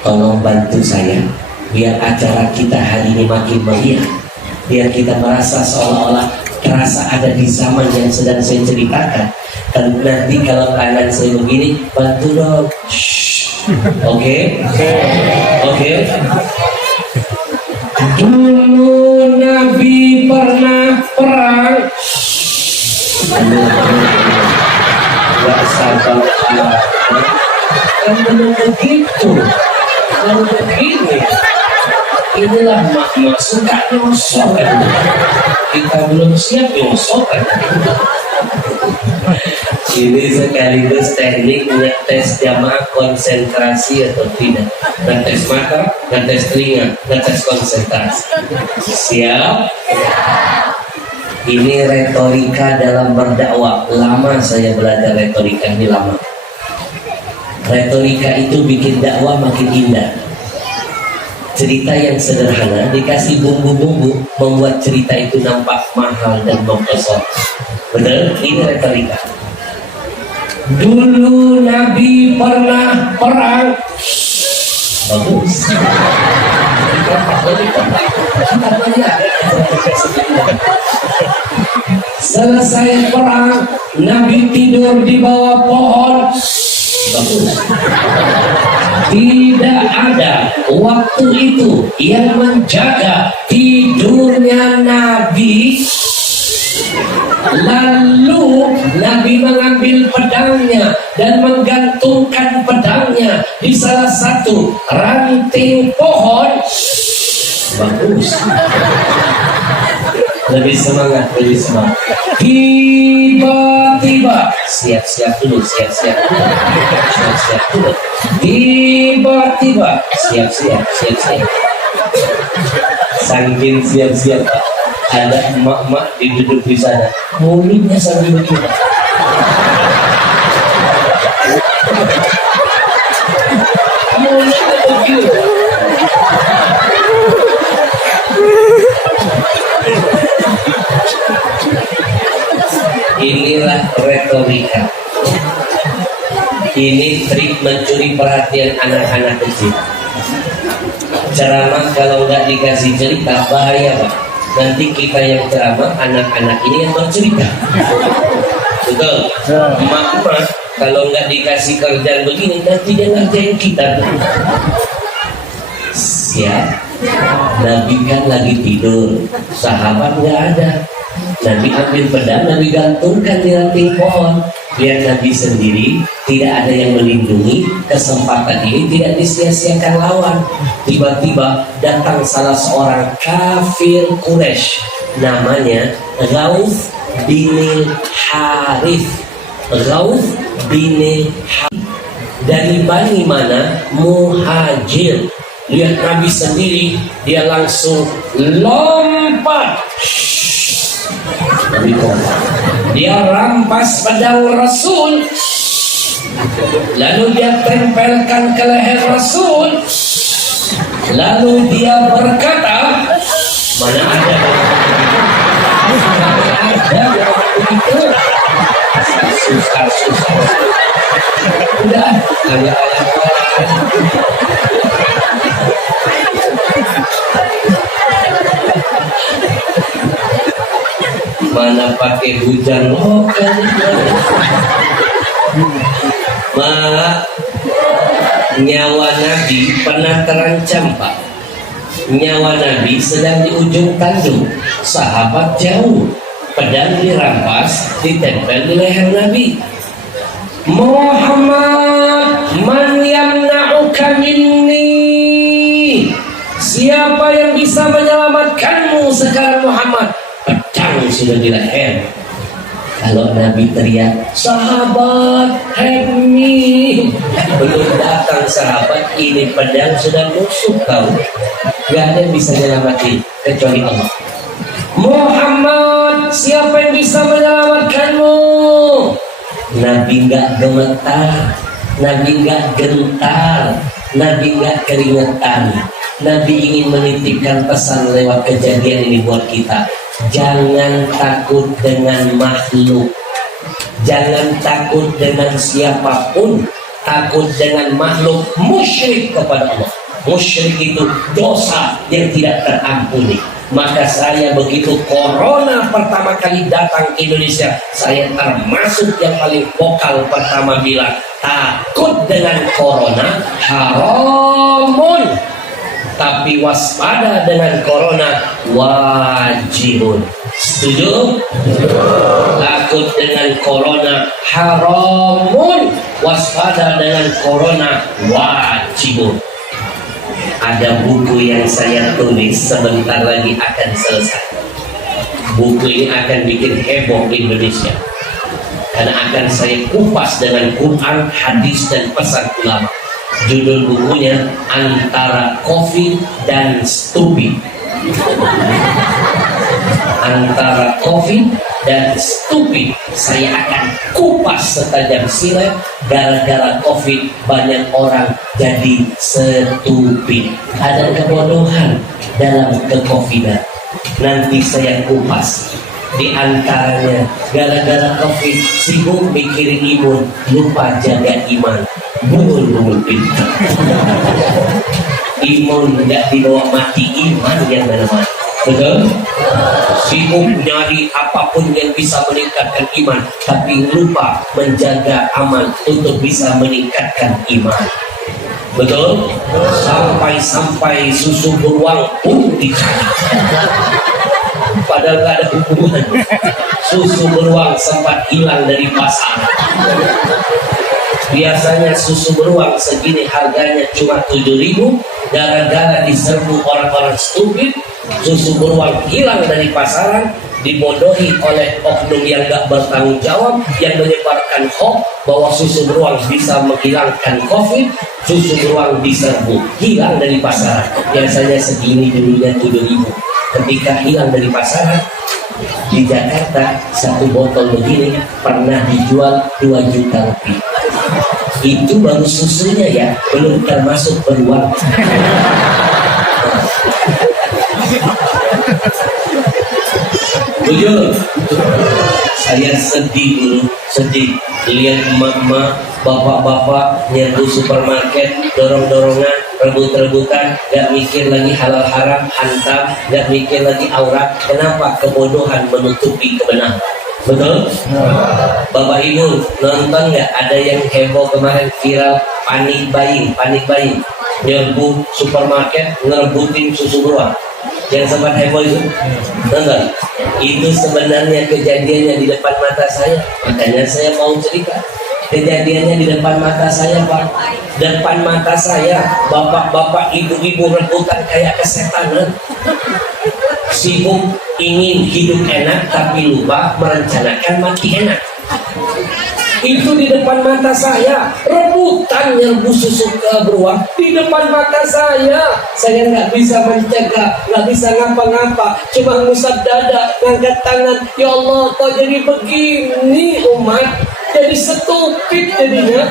Tolong bantu saya biar acara kita hari ini makin meriah, biar kita merasa seolah-olah terasa ada di zaman yang sedang saya ceritakan. Dan nanti kalau tangan saya begini, bantu dong. Oke. Dulu Nabi pernah perang. Gak sabar. Kan belum begitu. Belum begini. Inilah makna suka nyosok kan. Kita belum siap nyosok kan. Ini sekaligus teknik ngetes jamaah konsentrasi atau tidak. Ngetes mata, ngetes telinga, ngetes konsentrasi. Siap? Ini retorika dalam berdakwah. Lama saya belajar retorika ini, lama. Retorika itu bikin dakwah makin indah. Cerita yang sederhana dikasih bumbu-bumbu membuat cerita itu nampak mahal dan mempesona. Betul? Ini retorika. Dulu Nabi pernah perang. Bagus. Selesai perang, Nabi tidur di bawah pohon. Bagus. Tidak ada waktu itu yang menjaga tidurnya Nabi. Lalu Nabi mengambil pedangnya dan menggantungkan pedangnya di salah satu ranting pohon. Bagus. Lebih semangat, lebih semangat. Tiba-tiba, siap-siap dulu, siap-siap dulu, siap-siap dulu. Tiba-tiba, siap-siap, siap-siap. Saking siap-siap, Pak, ada emak-emak duduk di sana, mulutnya sambil begini. Mulutnya begini. Inilah retorika. Ini trik mencuri perhatian anak-anak kecil. Ceramah kalau nggak dikasih cerita bahaya, Pak. Nanti kita yang ceramah, anak-anak ini yang bercerita. Betul. Emak-emak kalau nggak dikasih kerjaan begini, nanti dia ngerjain kita. Siap. Nabi kan lagi tidur, sahabat nggak ada. Nabi ambil pedang, Nabi gantungkan di ranting pohon. Biar Nabi sendiri tidak ada yang melindungi, kesempatan ini tidak disia-siakan lawan. Tiba-tiba datang salah seorang kafir Quraisy, namanya Ghauth bin Harith. Ghauth bin Harith dari Bani mana? Muhajir. Lihat Nabi sendiri, dia langsung lompat. Dia rampas pedang Rasul, lalu dia tempelkan ke leher Rasul, lalu dia berkata, mana ada begitu, susah udah hanya mana pakai hujan lokal. Nyawa Nabi pernah terancam, Pak. Nyawa Nabi sedang di ujung tanduk, sahabat jauh, pedang dirampas, ditempel di leher Nabi. Muhammad, man yamna'uka minni? Siapa yang bisa menyelamatkanmu sekarang, Muhammad? Pedang sudah di leher. Kalau Nabi teriak, sahabat, help me. Belum datang sahabat, ini pedang sudah nusuk kau. Gak ada yang bisa menyelamatkan kecuali Allah. Muhammad, siapa yang bisa menyelamatkanmu? Nabi gak gemetar, Nabi gak gentar, Nabi gak keringetan. Nabi ingin menitipkan pesan lewat kejadian ini buat kita. Jangan takut dengan makhluk, jangan takut dengan siapapun, takut dengan makhluk. Musyrik kepada Allah. Musyrik itu dosa yang tidak terampuni. Maka saya begitu corona pertama kali datang ke Indonesia, saya termasuk yang paling vokal pertama bilang, takut dengan corona haramun, tapi waspada dengan corona wajibun. Setuju? Takut dengan corona haramun, waspada dengan corona wajibun. Ada buku yang saya tulis, sebentar lagi akan selesai. Buku ini akan bikin heboh di Indonesia, karena akan saya kupas dengan Quran, hadis, dan pesan ulama. Judul bukunya Antara Covid dan Stupid. Antara Covid dan Stupid. Saya akan kupas setajam silet. Gara-gara Covid banyak orang jadi stupid. Ada kebodohan dalam kecovidan. Nanti saya kupas. Di antaranya gara-gara Covid sibuk mikirin imun, lupa jaga iman. Bungul pintar. Imun tidak dibawa mati, iman yang mana-mana. Betul? Sibuk nyari apapun yang bisa meningkatkan iman, tapi lupa menjaga aman untuk bisa meningkatkan iman. Betul? Sampai susu beruang pun dicari. Padahal gak ada hubungan. Susu beruang sempat hilang dari pasar. Biasanya susu beruang segini harganya cuma 7.000. Gara-gara diserbu orang-orang stupid, susu beruang hilang dari pasaran, dibodohi oleh oknum yang gak bertanggung jawab, yang menyebarkan hoax bahwa susu beruang bisa menghilangkan COVID. Susu beruang diserbu, hilang dari pasaran. Biasanya segini dulunya 7.000. Ketika hilang dari pasaran, di Jakarta satu botol begini pernah dijual 2 juta rupiah. Itu baru susunya ya, belum termasuk beruang. Jujur, saya sedih dulu, sedih lihat emak-emak, bapak-bapak nyerbu supermarket, dorong-dorongan, rebut-rebutan, gak mikir lagi halal haram, hantam, gak mikir lagi aurat. Kenapa? Kebodohan menutupi kebenaran. Betul? Bapak Ibu nonton nggak? Ada yang heboh kemarin viral, panik buying, nyerbu supermarket ngerebutin susu beruang. Yang sempat heboh itu, nonton? Itu sebenarnya kejadiannya di depan mata saya. Makanya saya mau cerita. Kejadiannya di depan mata saya, Pak. Depan mata saya, bapak-bapak, ibu-ibu rebutan kayak kesetanan. Sibuk ingin hidup enak tapi lupa merencanakan mati enak. Itu di depan mata saya, rebutan nyerbu susu beruang di depan mata saya. Saya nggak bisa mencegah, nggak bisa ngapa-ngapa, cuma ngusap dada, ngangkat tangan. Ya Allah, kok jadi begini umat? Jadi stupid jadinya.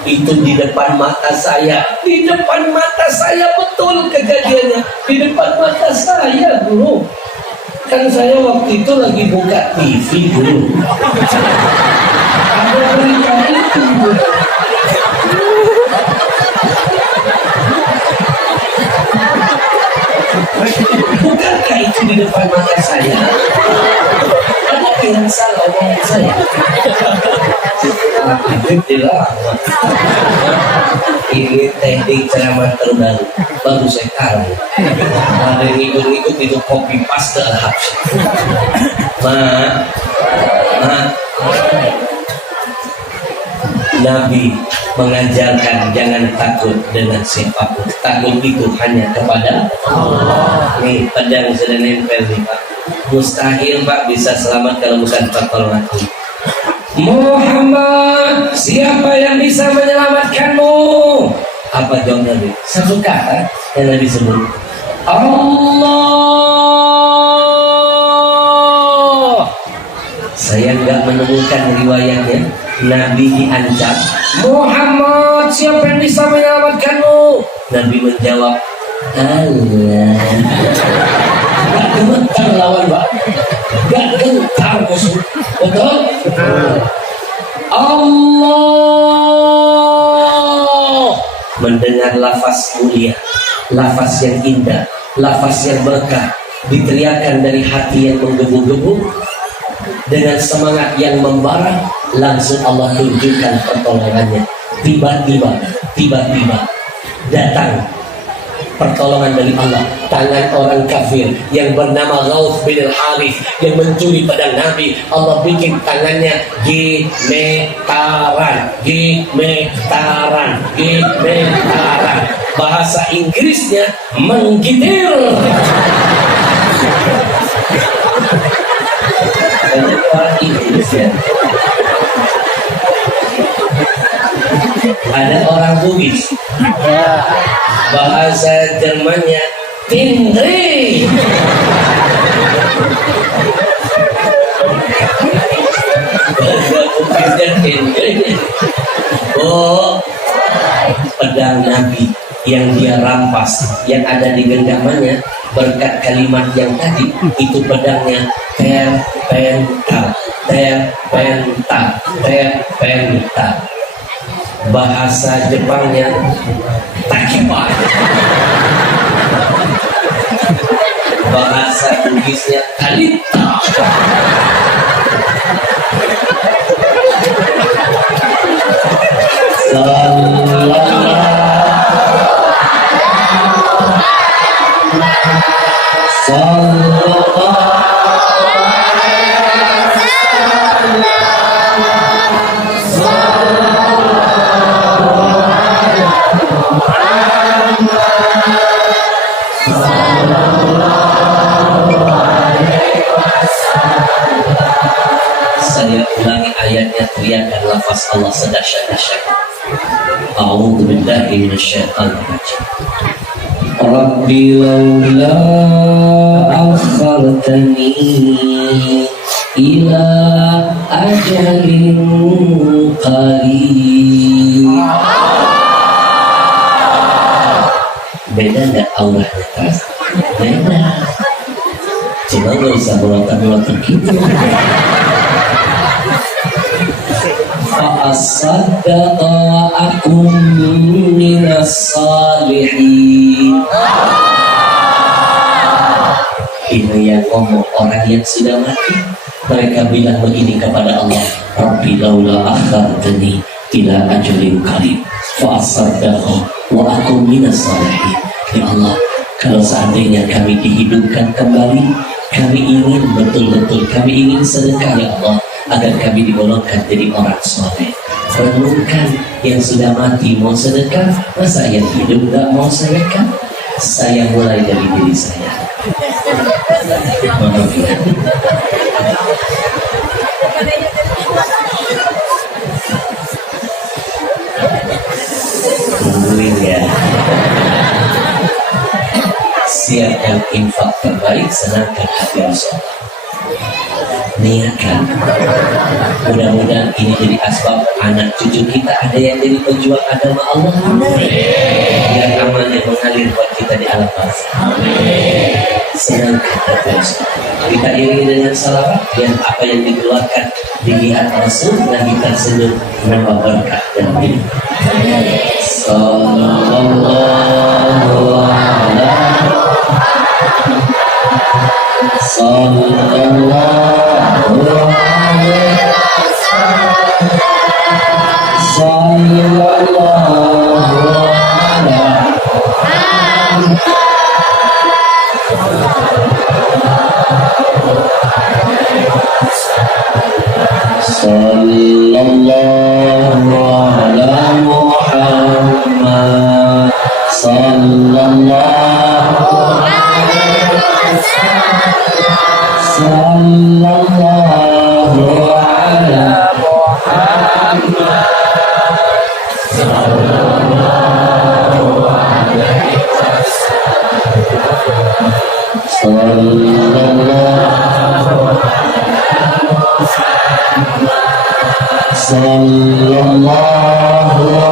Itu di depan mata saya, di depan mata saya, betul kejadiannya di depan mata saya dulu. Kan saya waktu itu lagi buka TV dulu, ada berita itu. Bukankah itu di depan mata saya? Adakah yang salah omong saya? Ini teknik ceramah terbaru, baru saya tahu. Ada yang ikut-ikut itu copy paste habis. Nabi mengajarkan jangan takut dengan siapapun. Takut itu hanya kepada Allah. Nih pedang sudah nempel nih Pak. Mustahil Pak bisa selamat kalau bukan pertolongan Allah. Muhammad, siapa yang bisa menyelamatkanmu? Apa jawab Nabi? Satu kata yang Nabi sebut, Allah. Saya nggak menemukan riwayatnya Nabi diancam, Muhammad, siapa yang bisa menyelamatkanmu? Nabi menjawab, Allah. Gak gemetar lawan Pak, gak gentar musuh. Betul? Allah. Mendengar lafaz mulia, lafaz yang indah, lafaz yang berkah, diteriakan dari hati yang menggebu-gebu, dengan semangat yang membara, langsung Allah tunjukkan pertolongannya. Tiba-tiba datang pertolongan dari Allah. Tangan orang kafir yang bernama Ghaus bin Al-Harith yang mencuri pedang Nabi, Allah bikin tangannya gemetaran. Bahasa Inggrisnya menggigil. Banyak orang Inggris ya. Ada orang Bugis, bahasa Jermannya Tindri. Bahasa Bugisnya Tindri. Oh, pedang Nabi yang dia rampas, yang ada di genggamannya berkat kalimat yang tadi, itu pedangnya terpenta. Bahasa Jepangnya takiba. Bahasa Inggrisnya kalita. Sallallahu Allah sedahsyat-dahsyat. A'udzu billahi minasyaitonir rajim. Rabbi laula akhartani ila ajalin qarib. Beda nggak auranya terasa? Beda. Cuma nggak usah melotot-melotot gitu. Fa'asaddaqa akum minas salihin. Ini yang ngomong orang yang sudah mati. Mereka bilang begini kepada Allah, Rabbi laula akhartani ila ajalin qarib fa'asaddaqa wa akum minas salihin. Ya Allah, kalau seandainya kami dihidupkan kembali, kami ingin betul-betul, kami ingin sedekah ya Allah, agar kami digolongkan jadi orang soleh. Renungkan, yang sudah mati mau sedekah, masa yang hidup gak mau sedekah? Saya mulai dari diri saya. Maaf ya. Tungguin ya. Siapkan infak terbaik, senangkan hati Rasulullah. Niatkan, mudah-mudahan ini jadi asbab anak cucu kita ada yang jadi pejuang agama Allah. Biar amalnya mengalir buat kita di alam barzah. Senangkan hati Rasulullah. Kita iringi dengan salawat, biar apa yang dikeluarkan dilihat Rasul dan kita senyum menambah berkah dalam hidup. Sallallahu alaihi Sallallahu alaihi Sallallahu ala Muhammad Sallallahu Sallallahu ala Muhammad Sallallahu alaihi Sallallahu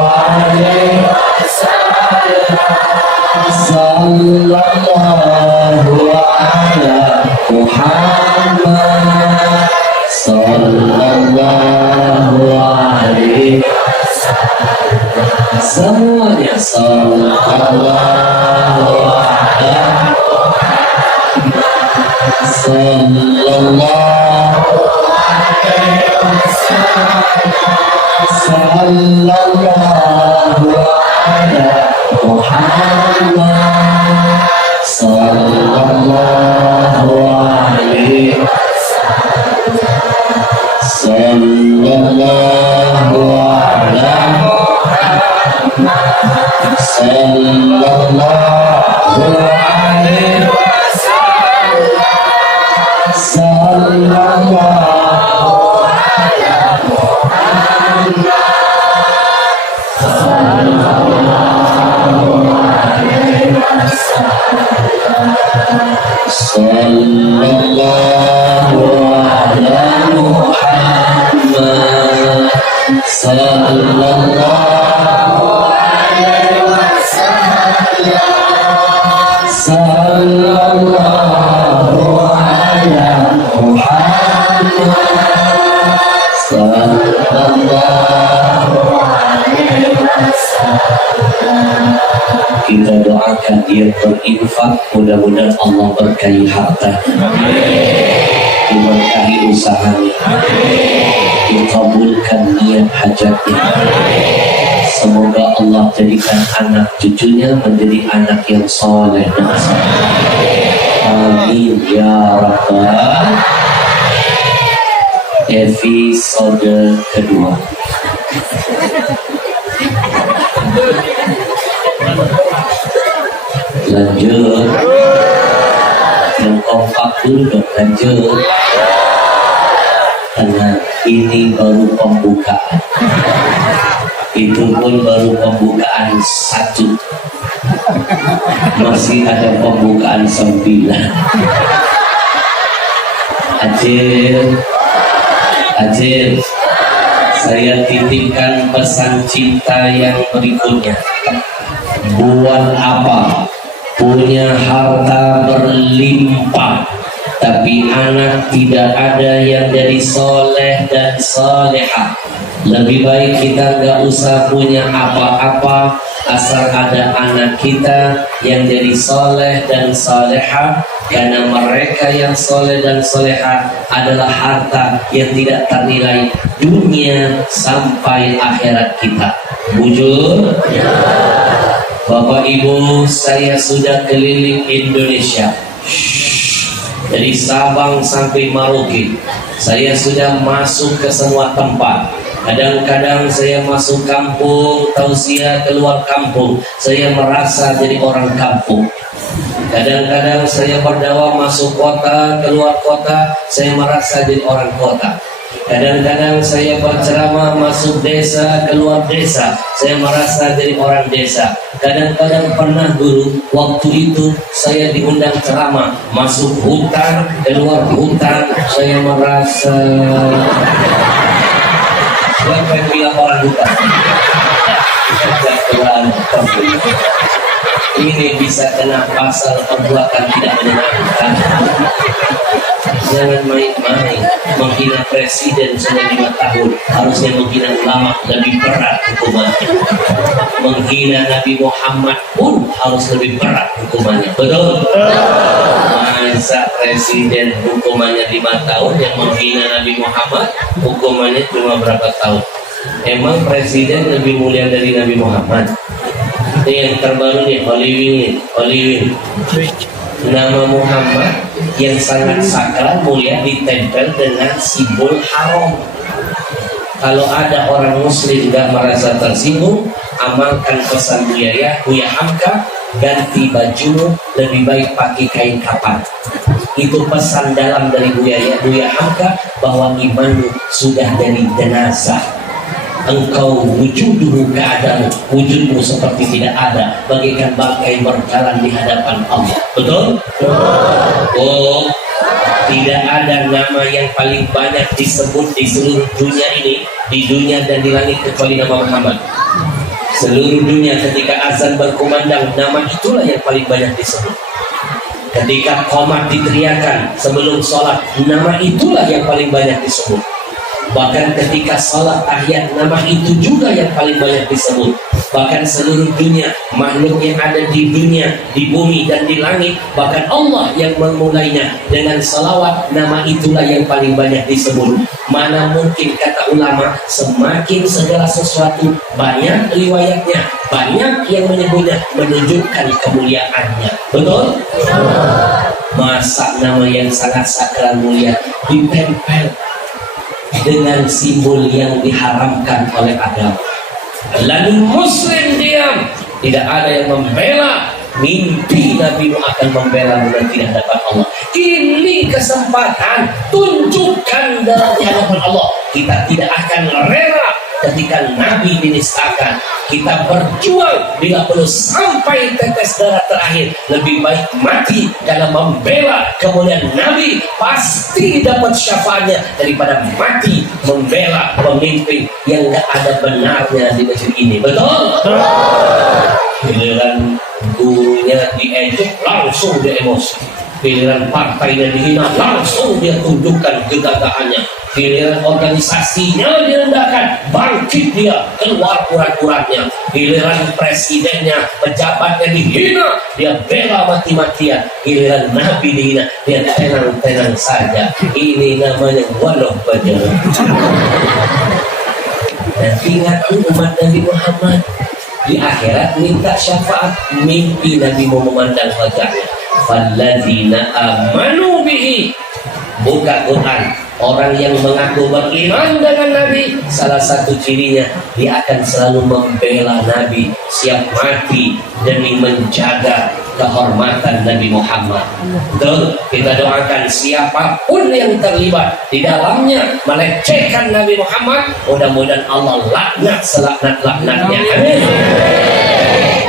alaihi Sallallahu ala Muhammad Sallallahu alaihi semuanya Sallallahu ala Sallallahu Sallallahu ala Muhammad Sallallahu alaihi Sallallahu ala Muhammad Sallallahu alaihi Sallallahu ala Muhammad Sallallahu ala Muhammad Sallallahu alaihi wasallam Sallallahu ala Muhammad Sallallahu alaihi wasallam. Kita doakan dia berinfak, mudah-mudahan Allah berkahi harta, diberkahi usahanya, dikabulkan niat hajatnya. Semoga Allah jadikan anak cucunya menjadi anak yang soleh dan saleh. Amin ya rabbal. Episode kedua. Lanjut. Yang kompak dulu dong, lanjut. tenang, ini baru pembukaan. Itu pun baru pembukaan 1. Masih ada pembukaan 9. Acil, saya titipkan pesan cinta yang berikutnya. Buat apa punya harta berlimpah tapi anak tidak ada yang jadi soleh dan solehah? Lebih baik kita nggak usah punya apa-apa, asal ada anak kita yang jadi soleh dan solehah, karena mereka yang soleh dan solehah adalah harta yang tidak ternilai dunia sampai akhirat kita. Bujur? Bapak Ibu, saya sudah keliling Indonesia. Dari Sabang sampai Merauke, saya sudah masuk ke semua tempat. Kadang-kadang saya masuk kampung, tausiah keluar kampung, saya merasa jadi orang kampung. Kadang-kadang saya berdakwah masuk kota, keluar kota, saya merasa jadi orang kota. Kadang-kadang saya berceramah masuk desa, keluar desa, saya merasa jadi orang desa. Kadang-kadang pernah dulu waktu itu saya diundang ceramah masuk hutan, keluar hutan, saya merasa siapa yang bilang orang hutan? Ini bisa kena pasal perbuatan tidak menyenangkan. Jangan main-main menghina presiden sudah 5 tahun, harusnya menghina ulama lebih berat hukumannya. Menghina Nabi Muhammad pun harus lebih berat hukumannya. Betul? Masa presiden hukumannya 5 tahun, yang menghina Nabi Muhammad hukumannya cuma berapa tahun? Emang presiden lebih mulia dari Nabi Muhammad? Ini yang terbaru nih, Hollywood. Nama Muhammad yang sangat sakral mulia ditempel dengan simbol haram. Kalau ada orang muslim gak merasa tersinggung, amalkan pesan Buya Hamka, ganti baju, lebih baik pakai kain kapan. Itu pesan dalam dari Buya Hamka, bahwa imanmu sudah dari jenazah. Engkau wujuduhu keadaanmu, wujudmu seperti tidak ada, bagaikan bangkai berjalan di hadapan Allah. Betul? Oh, tidak ada nama yang paling banyak disebut di seluruh dunia ini, di dunia dan di langit, kecuali nama Muhammad. Seluruh dunia ketika azan berkumandang, nama itulah yang paling banyak disebut. Ketika qomat diteriakan sebelum sholat, nama itulah yang paling banyak disebut. Bahkan ketika salat tahiyat, nama itu juga yang paling banyak disebut. Bahkan seluruh dunia, makhluk yang ada di dunia, di bumi dan di langit, bahkan Allah yang memulainya dengan salawat, nama itulah yang paling banyak disebut. Mana mungkin, kata ulama, semakin segala sesuatu banyak riwayatnya, banyak yang menyebutnya, menunjukkan kemuliaannya. Betul? Masa nama yang sangat sakral mulia ditempel dengan simbol yang diharamkan oleh agama, lalu muslim diam, tidak ada yang membela. Mimpi Nabi akan membela dan tidak dapat Allah. Ini kesempatan, tunjukkan dalam hadapan Allah. Kita tidak akan rela ketika Nabi dinistakan. Kita berjuang bila perlu sampai tetes darah terakhir. Lebih baik mati dalam membela kemuliaan Nabi, pasti dapat syafaatnya, daripada mati membela pemimpin yang gak ada benarnya di negeri ini. Betul? Giliran gurunya diejek, langsung dia emosi. Giliran partainya dihina, langsung dia tunjukkan kegagahannya. Giliran organisasinya direndahkan, bangkit dia, keluar urat-uratnya. Giliran presidennya, pejabatnya dihina, dia bela mati-matian. Giliran Nabi dihina, dia tenang-tenang saja. Ini namanya walau bajar. Dan ingat umat Nabi Muhammad, di akhirat minta syafaat, mimpi Nabi mau memandang wajahnya. Falladzina amanu bihi, buka Quran, Orang yang mengaku beriman dengan Nabi, salah satu cirinya dia akan selalu membela Nabi, siap mati demi menjaga kehormatan Nabi Muhammad. Betul, kita doakan siapapun yang terlibat di dalamnya melecehkan Nabi Muhammad, mudah-mudahan Allah laknat selaknat-laknatnya. Amin.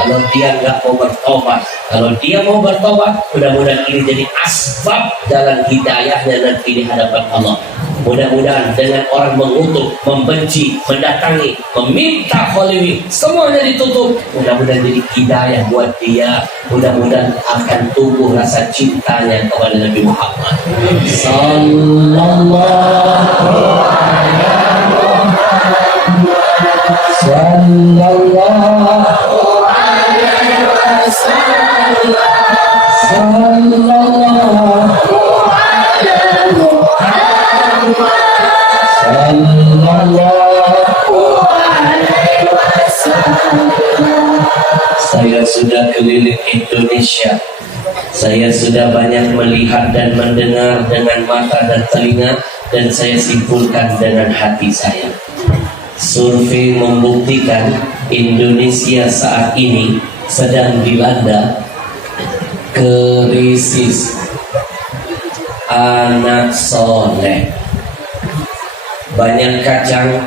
Kalau dia nggak mau bertobat, kalau dia mau bertobat, mudah-mudahan ini jadi asbab jalan hidayahnya nanti di hadapan Allah. Mudah-mudahan dengan orang mengutuk, membenci, mendatangi, meminta kholiwi, semuanya ditutup. Mudah-mudahan jadi hidayah buat dia. Mudah-mudahan akan tumbuh rasa cintanya kepada Nabi Muhammad Sallallahu alaihi Saya sudah keliling Indonesia. Saya sudah banyak melihat dan mendengar dengan mata dan telinga, dan saya simpulkan dengan hati saya. Survei membuktikan Indonesia saat ini sedang dilanda krisis anak soleh. Banyak kacang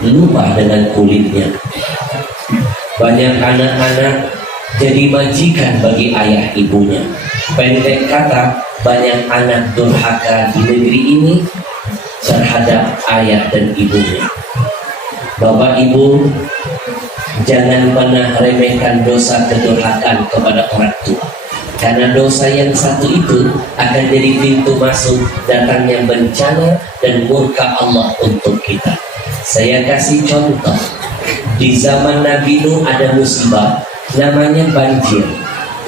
lupa dengan kulitnya. Banyak anak-anak jadi majikan bagi ayah ibunya. Pendek kata, banyak anak durhaka di negeri ini terhadap ayah dan ibunya. Bapak Ibu, jangan pernah remehkan dosa kedurhakaan kepada orang tua. Karena dosa yang satu itu akan jadi pintu masuk datangnya bencana dan murka Allah untuk kita. Saya kasih contoh. Di zaman Nabi Nuh ada musibah namanya banjir.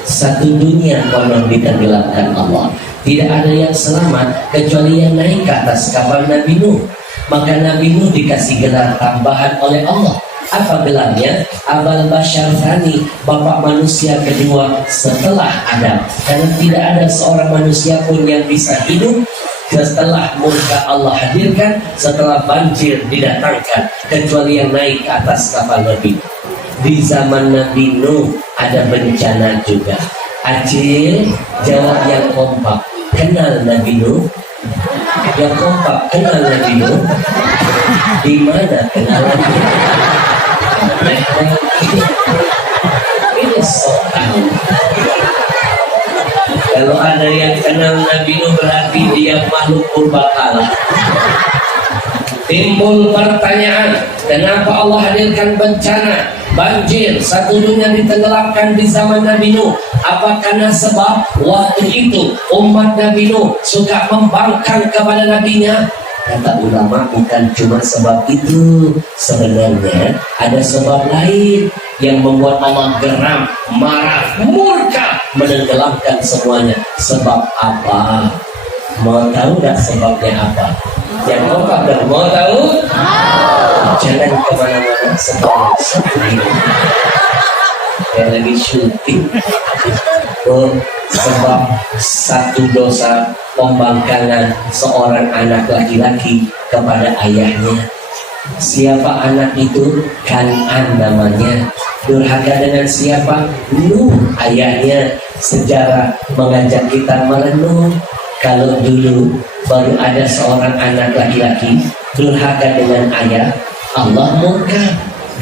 Satu dunia konon ditenggelamkan Allah. Tidak ada yang selamat kecuali yang naik ke atas kapal Nabi Nuh. Maka Nabi Nuh dikasih gelar tambahan oleh Allah. Apa gelarnya? Abal Bashar Thani, bapak manusia kedua setelah Adam. Karena tidak ada seorang manusia pun yang bisa hidup setelah murka Allah hadirkan, setelah banjir didatangkan, kecuali yang naik ke atas kapal Nabi. Di zaman Nabi Nuh ada bencana juga. Acil jawab yang kompak. Kenal Nabi Nuh? Yang kompak kenal Nabi Nuh? Di mana kenalannya? Ini soal. Kalau ada yang kenal Nabi Nuh berarti dia makhluk purbakala. Timbul pertanyaan, kenapa Allah hadirkan bencana banjir satu dunia ditenggelamkan di zaman Nabi Nuh? Apa karena sebab waktu itu umat Nabi Nuh suka membangkang kepada nabinya? Kata ulama, bukan cuma sebab itu. Sebenarnya ada sebab lain yang membuat Allah geram, marah, murka, menenggelamkan semuanya. Sebab apa? Mau tahu gak sebabnya apa? Yang kompak dan mau tahu? Jangan kemana-mana sebab ini. Kayak lagi syuting. Sebab satu dosa pembangkangan seorang anak laki-laki kepada ayahnya. Siapa anak itu? Kan'an namanya. Durhaka dengan siapa? Nuh ayahnya. Sejarah mengajak kita merenung. Kalau dulu baru ada seorang anak laki-laki durhaka dengan ayah, Allah murka,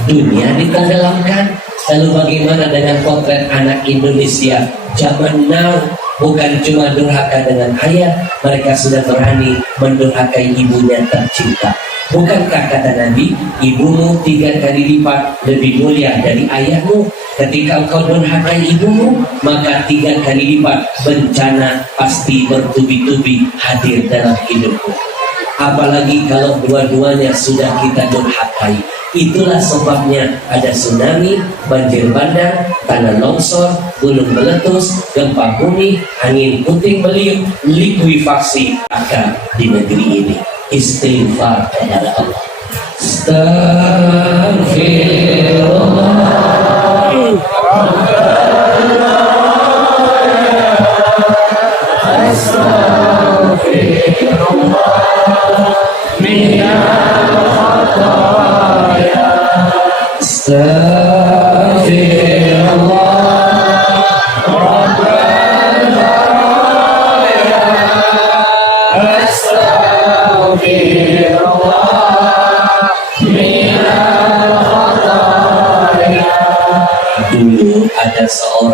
dunia ditenggelamkan. Lalu bagaimana dengan potret anak Indonesia zaman now? Bukan cuma durhaka dengan ayah, mereka sudah berani mendurhakai ibunya tercinta. Bukankah kata Nabi, ibumu 3 kali lipat lebih mulia dari ayahmu? Ketika engkau durhakai ibumu, maka 3 kali lipat bencana pasti bertubi-tubi hadir dalam hidupmu. Apalagi kalau dua-duanya sudah kita durhakai. Itulah sebabnya ada tsunami, banjir bandang, tanah longsor, gunung meletus, gempa bumi, angin puting beliung, likuifaksi akan di negeri ini. Istighfar kepada Allah. Astaghfirullah.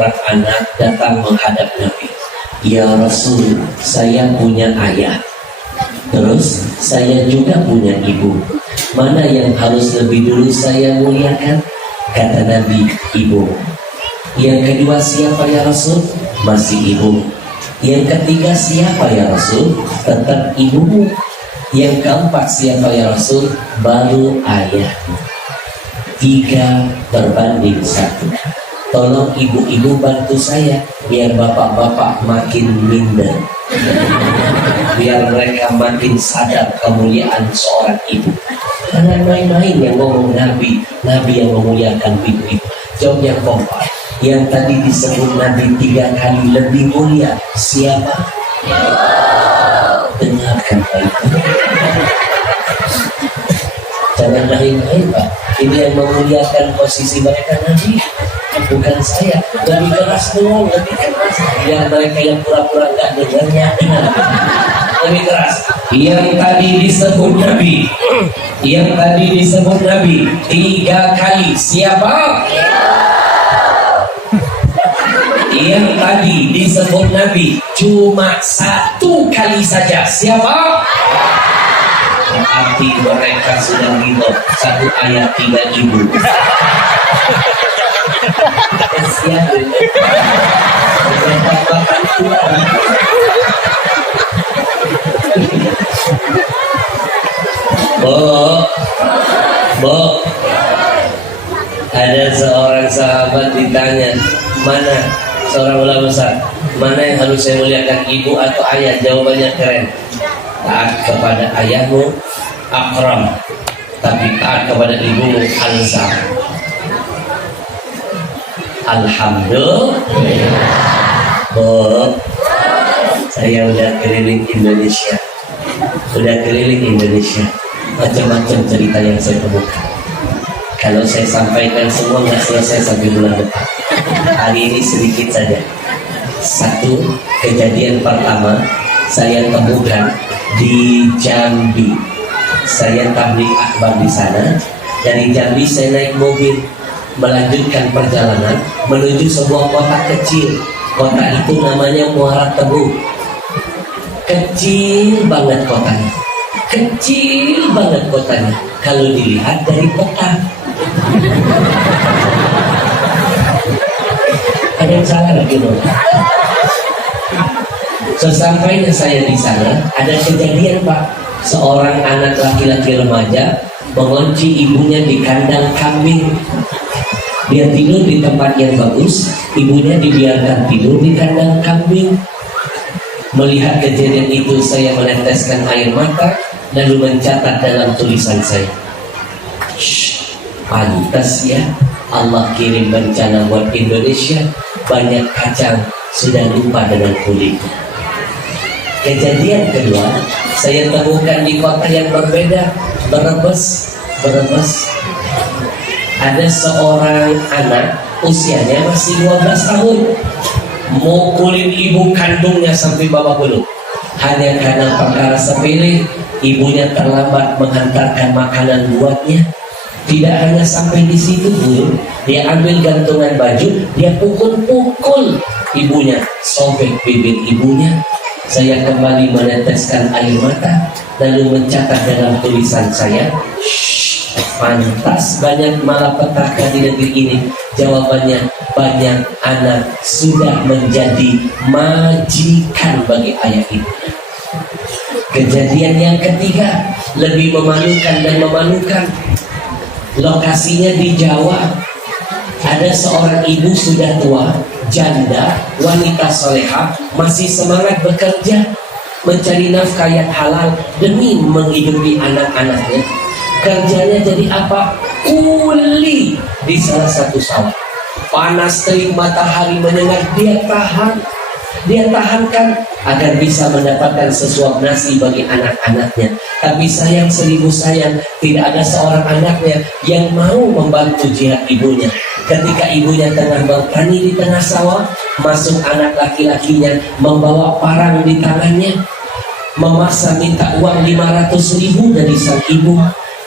seorang anak datang menghadap Nabi. Ya Rasul, saya punya ayah. Terus saya juga punya ibu. Mana yang harus lebih dulu saya muliakan? Kata Nabi, ibu. Yang kedua siapa ya Rasul? Masih ibu. Yang ketiga siapa ya Rasul? Tetap ibumu. Yang keempat siapa ya Rasul? Baru ayah. 3:1. Tolong ibu-ibu bantu saya biar bapak-bapak makin minder, biar mereka makin sadar kemuliaan seorang ibu. Jangan main-main yang ngomong Nabi yang memuliakan ibu-ibu. Jawab yang kompak. Yang tadi disebut Nabi 3 kali lebih mulia siapa? Dengarkan baik-baik. Jangan main-main Pak. Ini yang memuliakan posisi mereka Nabi, bukan saya. Lebih keras dong, lebih keras. Biar mereka yang pura-pura nggak dengarnya dengar. Lebih keras. Yang tadi disebut Nabi 3 kali siapa? Yang tadi disebut Nabi cuma 1 kali saja siapa? Berarti mereka sudah ridho 1 ayat 3 ibu. Kesian. Bo, ada seorang sahabat ditanya, mana seorang ulama besar, mana yang harus saya muliakan, ibu atau ayah? Jawabannya keren. Taat kepada ayahmu akram, tapi taat kepada ibumu ansar. Alhamdulillah. Bob, saya udah keliling Indonesia, macam-macam cerita yang saya temukan. Kalau saya sampaikan semua nggak selesai sampai bulan depan. Hari ini sedikit saja. 1 kejadian pertama saya temukan di Jambi. Saya tabligh akbar di sana. Dari Jambi saya naik mobil melanjutkan perjalanan menuju sebuah kota kecil. Kota itu namanya Muara Tebu. Kecil banget kotanya. Kalau dilihat dari peta. Ada yang salah lagi dong. Sesampainya saya di sana, ada kejadian Pak. Seorang anak laki-laki remaja mengunci ibunya di kandang kambing. Dia tidur di tempat yang bagus, ibunya dibiarkan tidur di kandang kambing. Melihat kejadian itu saya meneteskan air mata, lalu mencatat dalam tulisan saya. Pantas ya, Allah kirim bencana buat Indonesia. Banyak kacang sudah lupa dengan kulitnya. Kejadian kedua saya temukan di kota yang berbeda, Brebes. Ada seorang anak usianya masih 12 tahun mukulin ibu kandungnya sampai babak belur. Hanya karena perkara sepele, ibunya terlambat menghantarkan makanan buatnya. Tidak hanya sampai di situ Bu, dia ambil gantungan baju, dia pukul ibunya, sobek bibir ibunya. Saya kembali meneteskan air mata, lalu mencatat dalam tulisan saya, pantas banyak malapetaka di negeri ini. Jawabannya, banyak anak sudah menjadi majikan bagi ayah ibunya. Kejadian yang ketiga lebih memalukan. Lokasinya di Jawa. Ada seorang ibu sudah tua, janda, wanita solehah, masih semangat bekerja mencari nafkah yang halal demi menghidupi anak-anaknya. Kerjanya jadi apa? Kuli di salah satu sawah. Panas terik matahari menyengat, dia tahankan agar bisa mendapatkan sesuap nasi bagi anak-anaknya. Tapi sayang 1000 sayang, tidak ada seorang anaknya yang mau membantu jihad ibunya. Ketika ibunya tengah bertani di tengah sawah, masuk anak laki-lakinya membawa parang di tangannya, memaksa minta uang 500.000 dari sang ibu.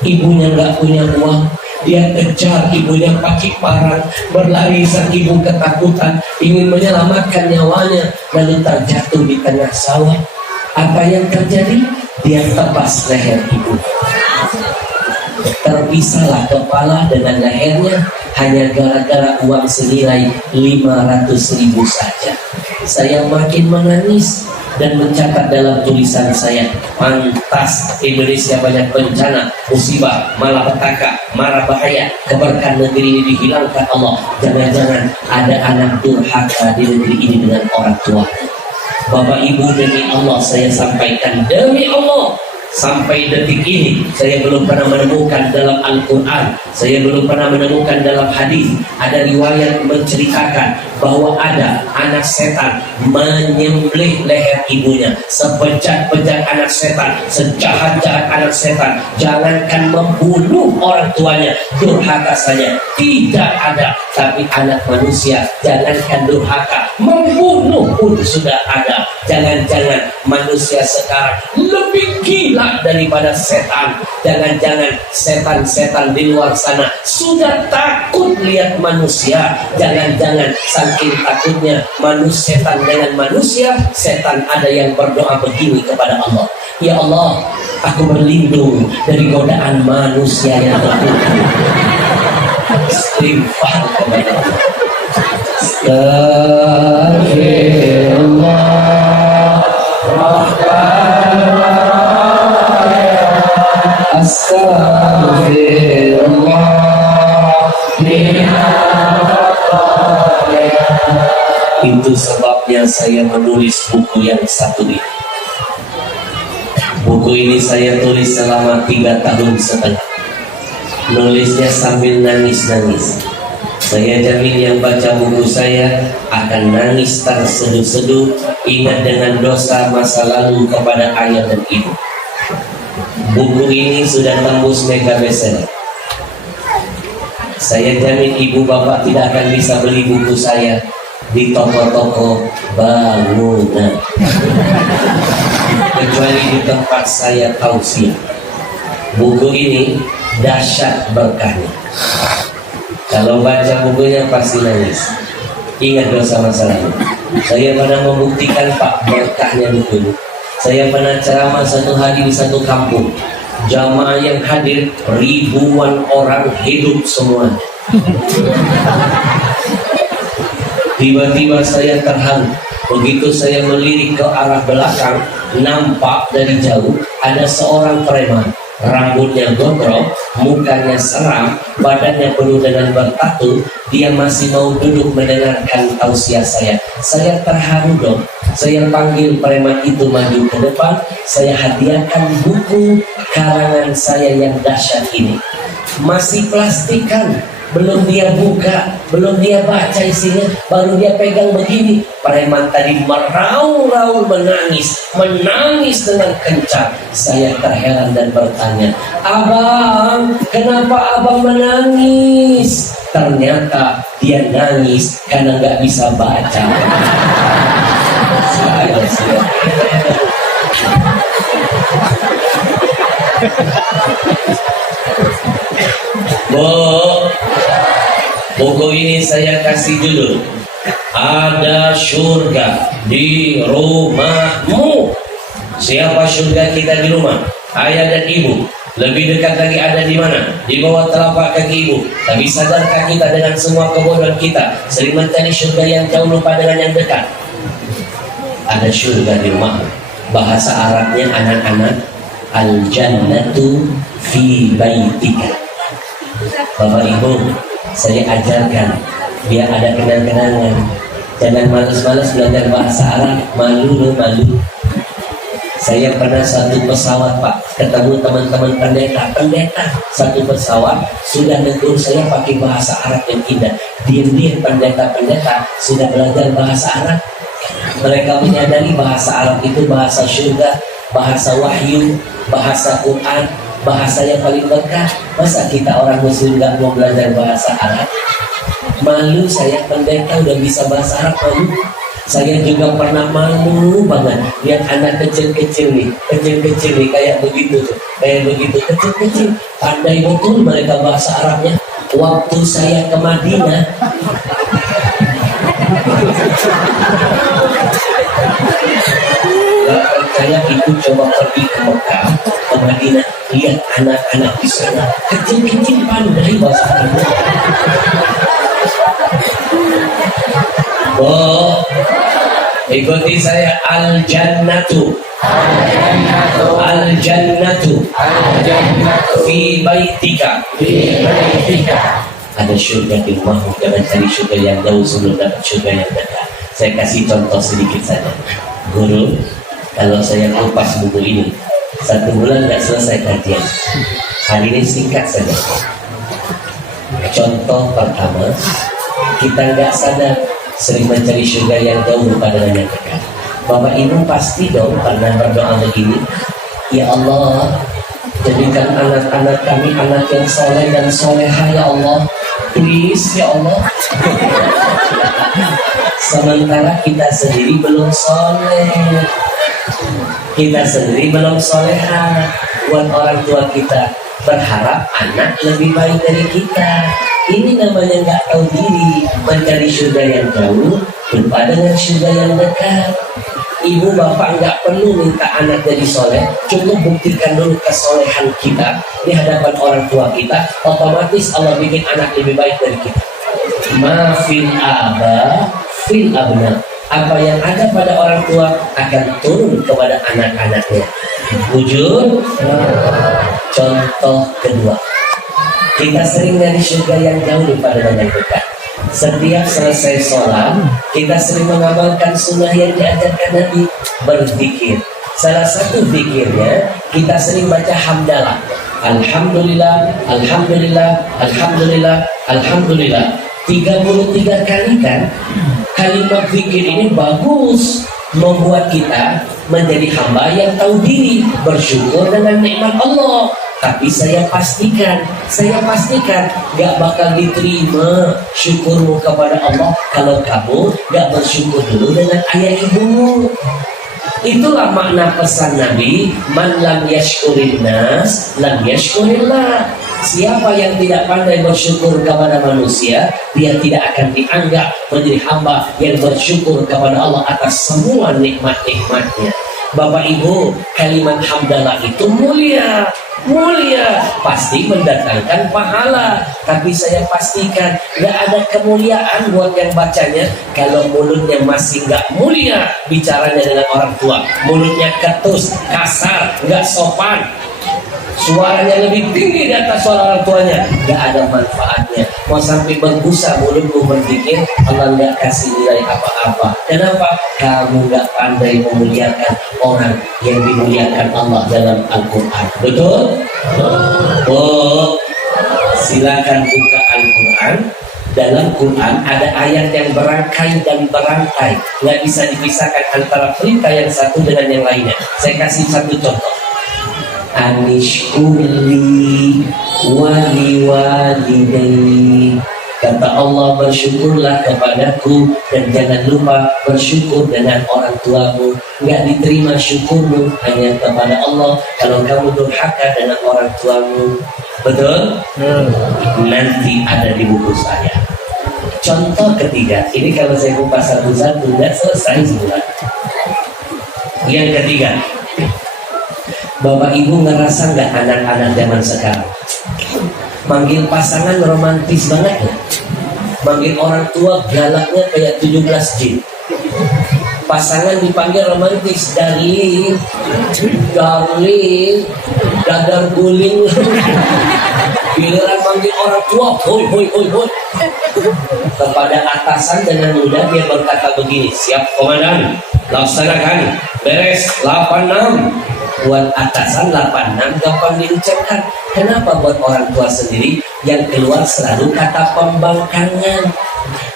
Ibunya nggak punya uang, Dia kejar ibunya pakai parang, berlari sang ibu ketakutan, ingin menyelamatkan nyawanya, lalu terjatuh di tengah sawah. Apa yang terjadi? Dia tebas leher ibu. Terpisahlah kepala dengan lehernya hanya gara-gara uang senilai 500.000 saja. Saya makin menangis dan mencatat dalam tulisan saya, pantas Indonesia banyak bencana, musibah, malapetaka, mara bahaya, keberkahan negeri ini dihilangkan Allah. Jangan-jangan ada anak durhaka di negeri ini dengan orang tua. Bapak Ibu, demi Allah saya sampaikan, demi Allah, sampai detik ini saya belum pernah menemukan dalam Al-Quran, saya belum pernah menemukan dalam hadis ada riwayat menceritakan bahwa ada anak setan menyembelih leher ibunya. Sebejat-bejat anak setan, sejahat-jahat anak setan, jangankan membunuh orang tuanya, durhaka saja tidak ada. Tapi anak manusia, jangankan durhaka, membunuh pun sudah ada. Jangan-jangan manusia sekarang lebih gila daripada setan. Jangan-jangan setan-setan di luar sana sudah takut lihat manusia. Jangan-jangan saking takutnya manusia setan dengan manusia, setan ada yang berdoa begini kepada Allah, ya Allah, aku berlindung dari godaan manusia yang terkutuk. Istighfar kepada Allah. Itu sebabnya saya menulis buku yang satu ini. Buku ini saya tulis selama 3 tahun setengah. Nulisnya sambil nangis-nangis. Saya jamin yang baca buku saya akan nangis terseduh-seduh, ingat dengan dosa masa lalu kepada ayah dan ibu. Buku ini sudah tembus mega bestseller. Saya jamin ibu bapak tidak akan bisa beli buku saya di toko-toko bangunan, kecuali di tempat saya tausiah. Buku ini dahsyat berkahnya. Kalau baca bukunya pasti nangis, ingat dosa masa lalu. Saya pernah membuktikan Pak berkahnya buku ini. Saya pernah ceramah satu hari di satu kampung. Jamaah yang hadir ribuan orang, hidup semua. Tiba-tiba saya terharu. Begitu saya melirik ke arah belakang, nampak dari jauh ada seorang preman. Rambutnya gondrong, mukanya seram, badannya penuh dengan bertatu. Dia masih mau duduk mendengarkan tausiah saya. Saya terharu dong. Saya panggil preman itu maju ke depan. Saya hadiahkan buku karangan saya yang dahsyat ini. Masih plastikan, belum dia buka, belum dia baca isinya, baru dia pegang begini. Preman tadi meraung-raung menangis dengan kencang. Saya terheran dan bertanya, "Abang, kenapa abang menangis?" Ternyata dia nangis karena nggak bisa baca. Saya siap. Buku ini saya kasih judul Ada Surga di Rumahmu. Siapa surga kita di rumah? Ayah dan ibu. Lebih dekat lagi ada di mana? Di bawah telapak kaki ibu. Tapi sadarkah kita dengan semua kebodohan kita sering mencari surga yang jauh, lupa dengan yang dekat? Ada surga di rumah. Bahasa Arabnya anak-anak, al-jannatu fi baitika. Bapak ibu, saya ajarkan biar ada kenang-kenangan. Jangan malas-malas belajar bahasa Arab, malu. Saya pernah satu pesawat Pak, ketemu teman-teman pendeta satu pesawat sudah negur saya pakai bahasa Arab yang indah. Diam-diam pendeta sudah belajar bahasa Arab. Mereka menyadari bahasa Arab itu bahasa surga, bahasa wahyu, bahasa Quran, bahasa yang paling berkah. Masa kita orang muslim gak mau belajar bahasa Arab? Malu saya, pendeta udah bisa bahasa Arab malu. Saya juga pernah malu banget lihat anak kecil-kecil nih kayak begitu tuh, kayak begitu kecil-kecil, pandai betul mereka bahasa Arabnya. Waktu saya ke Madinah, gak percaya itu, coba pergi ke Mekah, ke Madinah, lihat anak-anak di sana kecil-kecil pandai bahasa Arabnya. Oh, ikuti saya. Al-jannatu fi baitika. Ada surga di rumahmu, jangan cari surga yang jauh sebelum dapat surga yang dekat. Saya kasih contoh sedikit saja. Guru, kalau saya kupas buku ini 1 bulan nggak selesai kajian. Hari ini singkat saja. Contoh pertama, kita nggak sadar sering mencari surga yang jauh pada yang dekat. Bapak Ibu pasti dong pernah berdoa begini, ya Allah, jadikan anak-anak kami anak yang soleh dan soleha ya Allah, please ya Allah. Sementara kita sendiri belum soleh, kita sendiri belum soleha. Buat orang tua kita berharap anak lebih baik dari kita. Ini namanya nggak tahu diri, mencari surga yang jauh lupa dengan surga yang dekat. Ibu bapak nggak perlu minta anak jadi soleh, cukup buktikan dulu kesolehan kita di hadapan orang tua kita, otomatis Allah bikin anak lebih baik dari kita. Ma fil aba fil abna, apa yang ada pada orang tua akan turun kepada anak-anaknya. Wujud. Contoh kedua, kita sering dari surga yang jauh daripada yang dekat. Setiap selesai sholat, kita sering mengamalkan sunnah yang diajarkan Nabi, berzikir. Salah satu zikirnya, kita sering baca hamdalah. Alhamdulillah, Alhamdulillah, Alhamdulillah, Alhamdulillah. 33 kali kan? Kalimat zikir ini bagus, membuat kita menjadi hamba yang tahu diri, bersyukur dengan nikmat Allah. Tapi saya pastikan gak bakal diterima syukurmu kepada Allah kalau kamu gak bersyukur dulu dengan ayah ibumu. Itulah makna pesan Nabi, man lam yashkurin nas lam yashkurillah. Siapa yang tidak pandai bersyukur kepada manusia, dia tidak akan dianggap menjadi hamba yang bersyukur kepada Allah atas semua nikmat-nikmatnya. Bapak Ibu, kalimat hamdalah itu mulia, pasti mendatangkan pahala. Tapi saya pastikan gak ada kemuliaan buat yang bacanya kalau mulutnya masih gak mulia bicaranya dengan orang tua. Mulutnya ketus, kasar, gak sopan, suaranya lebih tinggi di atas suara orang tuanya, gak ada manfaatnya. Mau sampai berbusa mulutmu berzikir, Allah gak kasih nilai apa-apa. Kenapa? Kamu gak pandai memuliakan orang yang dimuliakan Allah dalam Al-Quran. Betul? Oh, silakan buka Al-Quran. Dalam Quran ada ayat yang berangkai dan berantai, gak bisa dipisahkan antara perintah yang satu dengan yang lainnya. Saya kasih satu contoh. Anishkurli wali walidayni, kata Allah, bersyukurlah kepadaku dan jangan lupa bersyukur dengan orang tuamu. Nggak diterima syukurmu hanya kepada Allah kalau kamu durhaka dengan orang tuamu. Betul? Nanti ada di buku saya. Contoh ketiga, ini kalau saya kupas satu-satu nggak selesai sebulan. Yang ketiga, Bapak Ibu ngerasa nggak anak-anak zaman sekarang manggil pasangan romantis banget ya? Manggil orang tua galaknya kayak 17 jin. Pasangan dipanggil romantis, darling, dadar guling. Giliran manggil orang tua, hoi. Kepada atasan dengan mudah dia berkata begini, siap komandan, laksanakan, beres 86. Buat atasan 86 gampang diucapkan. Kenapa buat orang tua sendiri yang keluar selalu kata pembangkangan?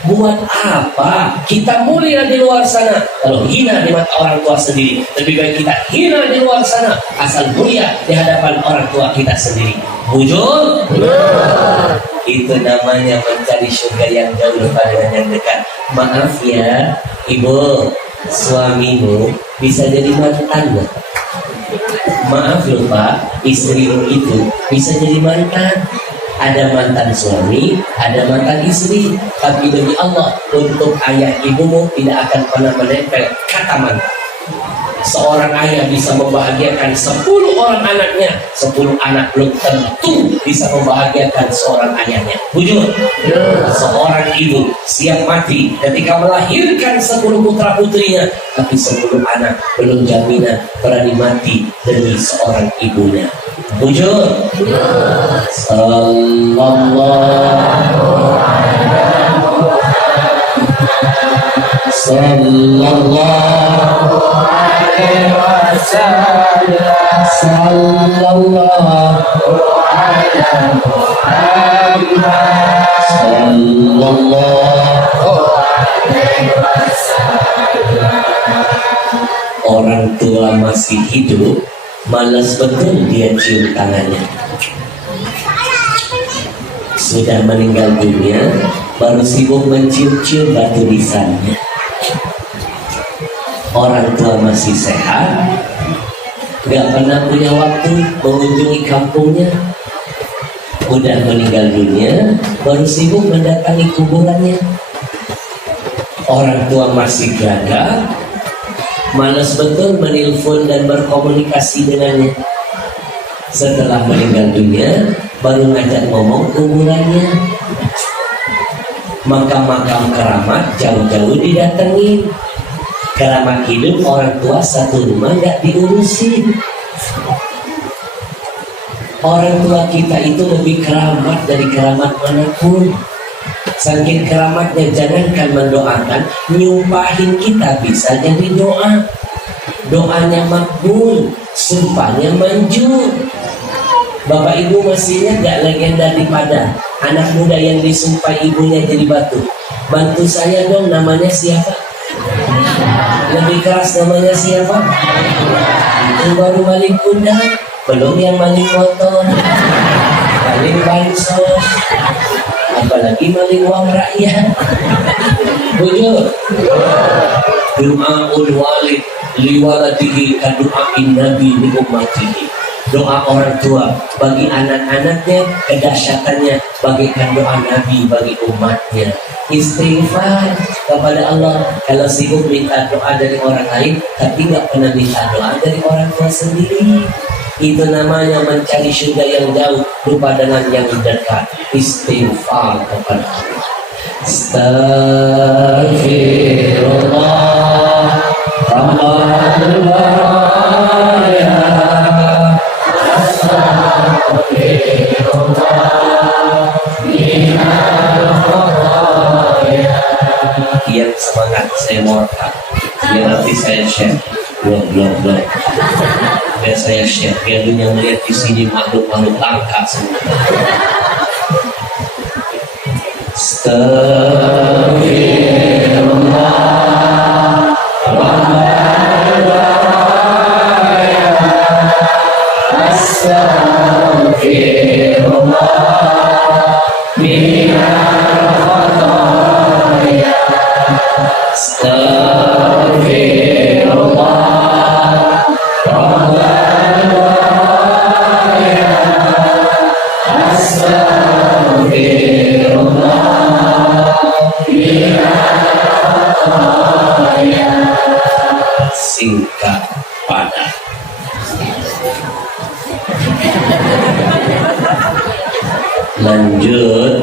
Buat apa kita mulia di luar sana kalau hina di mata orang tua sendiri? Lebih baik kita hina di luar sana asal mulia di hadapan orang tua kita sendiri. Bujur? Itu namanya mencari surga yang jauh daripada yang dekat. Maaf ya, ibu, suamimu bisa jadi mantan nggak? Maaf loh Pak, istrimu itu bisa jadi mantan. Ada mantan suami, ada mantan istri. Tapi demi Allah, untuk ayah ibumu tidak akan pernah menempel kata mantan. Seorang ayah bisa membahagiakan 10 orang anaknya, 10 anak belum tentu bisa membahagiakan seorang ayahnya. Bujur, seorang ibu siap mati ketika melahirkan 10 putra putrinya, tapi 10 anak belum jaminan berani mati demi seorang ibunya. Bujur, sallallahu alaihi wasallam, sallallahu alaihi wasallam. Orang tua masih hidup, malas betul dia cium tangannya. Sudah meninggal dunia, baru sibuk mencium-cium batu nisannya. Orang tua masih sehat, gak pernah punya waktu mengunjungi kampungnya. Udah meninggal dunia, baru sibuk mendatangi kuburannya. Orang tua masih gagah, malas betul menelpon dan berkomunikasi dengannya. Setelah meninggal dunia, baru ngajak ngomong kuburannya. Makam-makam keramat jauh-jauh didatengin. Keramat hidup orang tua satu rumah gak diurusin. Orang tua kita itu lebih keramat dari keramat manapun. Saking keramatnya, jangankan mendoakan, nyumpahin kita bisa jadi doa. Doanya makbul, sumpahnya manjur. Bapak ibu masih ingat gak legenda di Padang? Anak muda yang disumpah ibunya jadi batu. Bantu saya dong, namanya siapa? Lebih keras namanya siapa? Itu baru maling kuda, belum yang maling motor, maling bansos, apalagi maling uang rakyat. Bujur, doaul walid liwaladihi kadu'ain nabi li ummatihi. Doa orang tua bagi anak-anaknya kedahsyatannya bagaikan doa Nabi bagi umatnya. Istighfar kepada Allah. Kalau sibuk minta doa dari orang lain tapi nggak pernah minta doa dari orang tua sendiri, itu namanya mencari surga yang jauh, lupa dengan yang dekat. Istighfar kepada Allah. Astaghfirullah Rabbal baraya. Yang semangat saya mau rekam, biar nanti saya share blog. Biar saya share, biar dunia melihat di sini makhluk-makhluk langka semua. Astaghfirullah Rabbal baraya. Astaghfirullah minal khataya. Astaghfirullah Rabbal baraya. Astaghfirullah minal khataya. Singkat padat. Lanjut.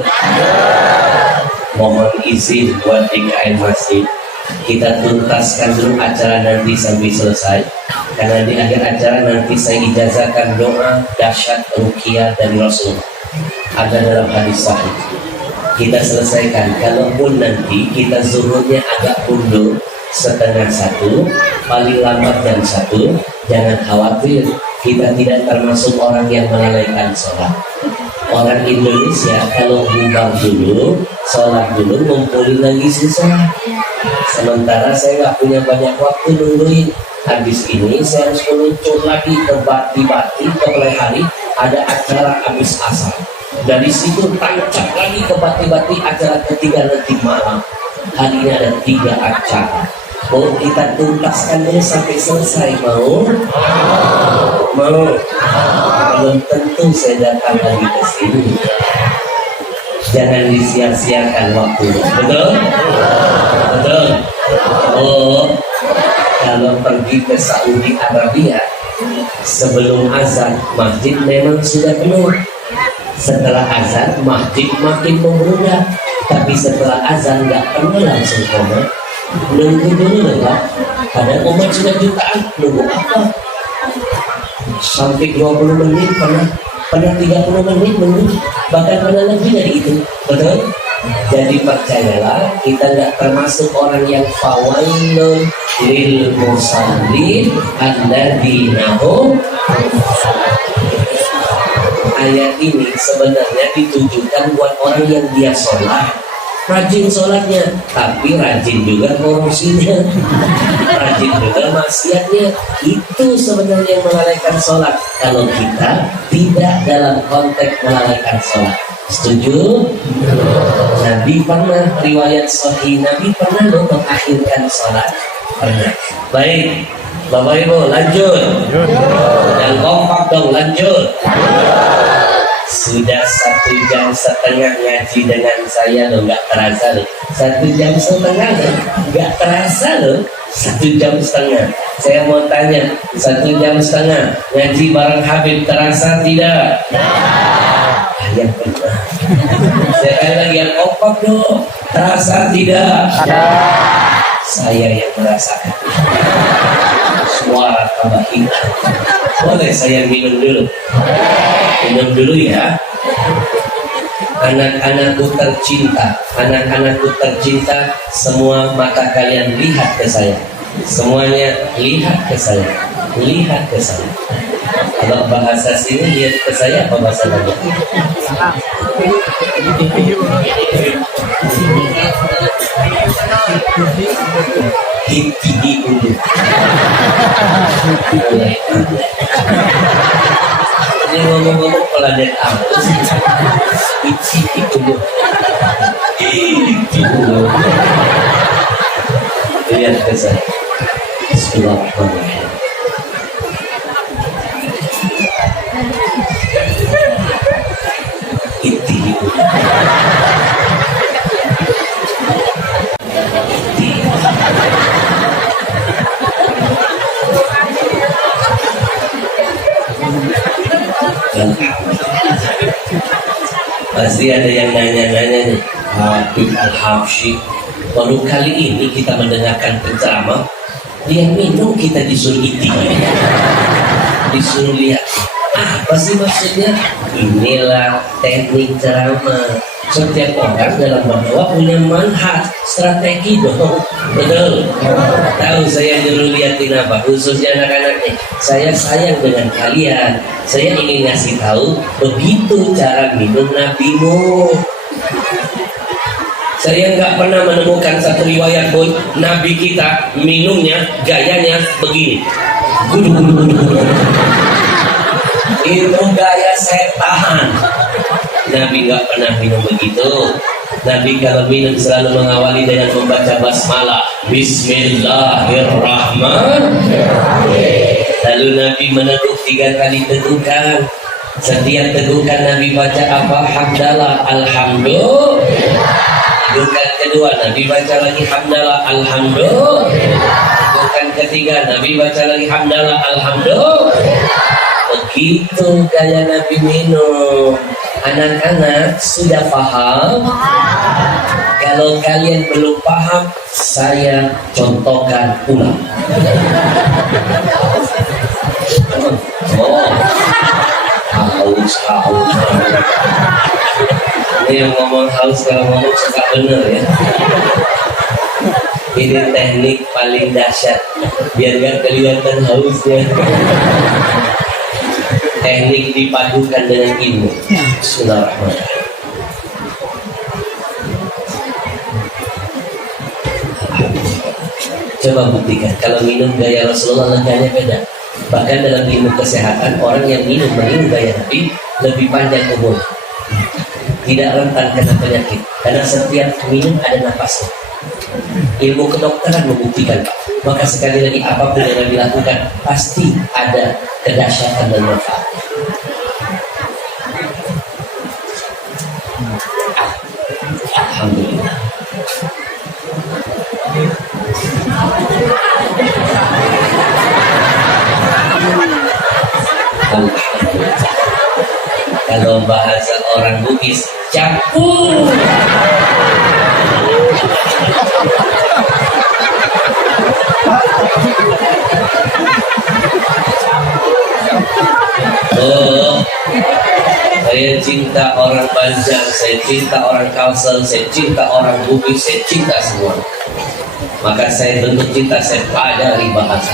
Mohon izin buat DKM Masjid, kita tuntaskan dulu acara nanti sampai selesai. Karena di akhir acara nanti saya ijazahkan doa dahsyat ruqyah dari Rasulullah. Ada dalam hadis sahih. Kita selesaikan. Kalaupun nanti kita zuhurnya agak mundur 12:30, paling lambat jam 1, jangan khawatir. Kita tidak termasuk orang yang melalaikan sholat. Orang Indonesia kalau bubar dulu, sholat dulu, ngumpulin lagi susah. Sementara saya nggak punya banyak waktu nungguin. Habis ini saya harus meluncur lagi ke Bati, ke hari ada acara habis asar. Dari situ tancap lagi ke bati-bati acara ketiga nanti malam. Hari ini ada 3 acara. Mau kita tuntaskan dulu sampai selesai, mau? Mau? Belum tentu saya datang lagi ke sini. Jangan disia-siakan waktu. Betul? Betul? Oh, kalau pergi ke Saudi Arabia sebelum azan masjid memang sudah penuh. Setelah azan masjid makin membludak. Tapi setelah azan nggak pernah langsung komat. Nunggu dulu lah. Ada umat sudah jutaan. Nunggu apa? Sampai 20 menit pernah 30 menit nunggu. Bahkan pernah lebih dari itu. Betul? Jadi percayalah, kita nggak termasuk orang yang fawailun lil musallin alladzina hum. Ayat ini sebenarnya ditujukan buat orang yang dia sholat, rajin sholatnya, tapi rajin juga korupsinya, rajin juga maksiatnya. Itu sebenarnya yang melalaikan sholat. Kalau kita tidak dalam konteks melalaikan sholat. Setuju? Nabi pernah, riwayat sahih, Nabi pernah loh mengakhirkan sholat. Pernah. Baik, Bapak Ibu lanjut. Dan kompak dong, lanjut. Sudah 1,5 jam ngaji dengan saya loh, nggak terasa loh. 1,5 jam loh, nggak terasa loh. 1,5 jam. Saya mau tanya, 1,5 jam ngaji bareng Habib terasa tidak? Yang benar. Saya kali lagi yang kompak dong. Terasa tidak? Saya yang merasakan. Suara tambah hitam. Boleh saya minum dulu? Minum dulu ya. Anak-anakku tercinta, anak-anakku tercinta, semua mata kalian lihat ke saya. Semuanya lihat ke saya. Lihat ke saya. Kalau bahasa sini lihat ke saya apa bahasa lain? Hiti dulu. Ini ngomong-ngomong pelajaran apa? Hiti dulu. Hiti dulu. Lihat ke saya. Bismillahirrahmanirrahim. Pasti ada yang nanya-nanya nih, Habib Al-Habsyi, baru kali ini kita mendengarkan penceramah, dia minum kita disuruh iti, disuruh lihat. Apa sih maksudnya? Inilah teknik ceramah. Setiap orang dalam berdoa punya manhaj, strategi dong. Betul? Tahu saya dulu liatin apa? Khususnya anak-anaknya. Saya sayang dengan kalian. Saya ingin ngasih tahu begitu cara minum nabimu. Saya nggak pernah menemukan satu riwayat pun Nabi kita minumnya gayanya begini. Itu gaya setan. Nabi nggak pernah minum begitu. Nabi kalau minum selalu mengawali dengan membaca basmalah, Bismillahirrahmanirrahim. Lalu Nabi meneguk 3 kali tegukan. Setiap tegukan Nabi baca apa? Hamdalah, alhamdulillah. Tegukan kedua Nabi baca lagi hamdalah, alhamdulillah. Tegukan ketiga Nabi baca lagi hamdalah, alhamdulillah. Begitu gaya Nabi minum. Anak-anak sudah paham? Kalau kalian belum paham, saya contohkan ulang. Oh, haus. Ini yang ngomong haus kalau ngomong suka bener ya. Ini teknik paling dahsyat, biar gak kelihatan hausnya. Teknik dipadukan dengan ilmu. Bismillahirrahmanirrahim. Coba buktikan kalau minum gaya Rasulullah leganya beda. Bahkan dalam ilmu kesehatan orang yang minum gaya Nabi lebih panjang umur. tidak rentan kena penyakit karena setiap minum ada napasnya. Ilmu kedokteran membuktikan, Pak. Maka sekali lagi apapun yang dilakukan pasti ada kedahsyatan dan manfaatnya. Alhamdulillah. Kalau bahasa orang Bugis, capu. Oh, saya cinta orang Banjar, saya cinta orang Kalsel, saya cinta orang Bugis, saya cinta semua. Maka saya bentuk cinta, saya pelajari bahasa.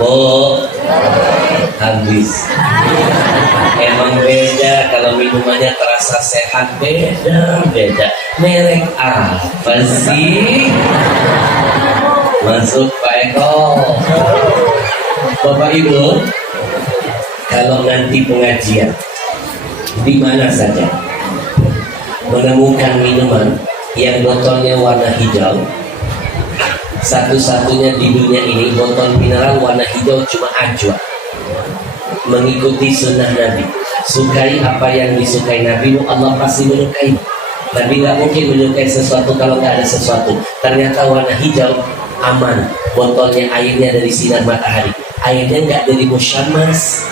Oh, habis. Emang beda kalau minumannya terasa sehat, beda. Merek apa sih? Masuk Pak Eko. Bapak Ibu, kalau nanti pengajian di mana saja menemukan minuman yang botolnya warna hijau, satu-satunya di dunia ini botol mineral warna hijau cuma Ajwa. Mengikuti sunnah Nabi, sukai apa yang disukai Nabi, Allah pasti menyukai. Nabi nggak mungkin menyukai sesuatu kalau nggak ada sesuatu. Ternyata warna hijau aman, botolnya airnya dari sinar matahari, airnya nggak dari musyamas.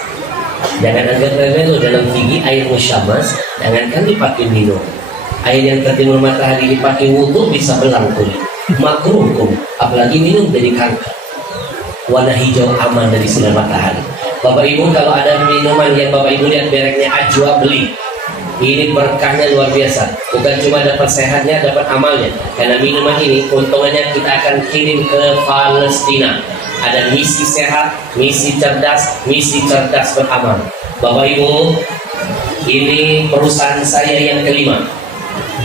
Jangan anggap remeh loh, dalam gigi air musyamas jangankan dipakai minum. Air yang tertimur matahari dipakai wudhu bisa belang kulit, makruh hukum, apalagi minum dari kanker. Warna hijau aman dari sinar matahari. Bapak Ibu, kalau ada minuman yang Bapak Ibu lihat mereknya Ajwa, beli. Ini berkahnya luar biasa. Bukan cuma dapat sehatnya, dapat amalnya. Karena minuman ini keuntungannya kita akan kirim ke Palestina. Ada misi sehat, misi cerdas beramal. Bapak Ibu, ini perusahaan saya yang kelima.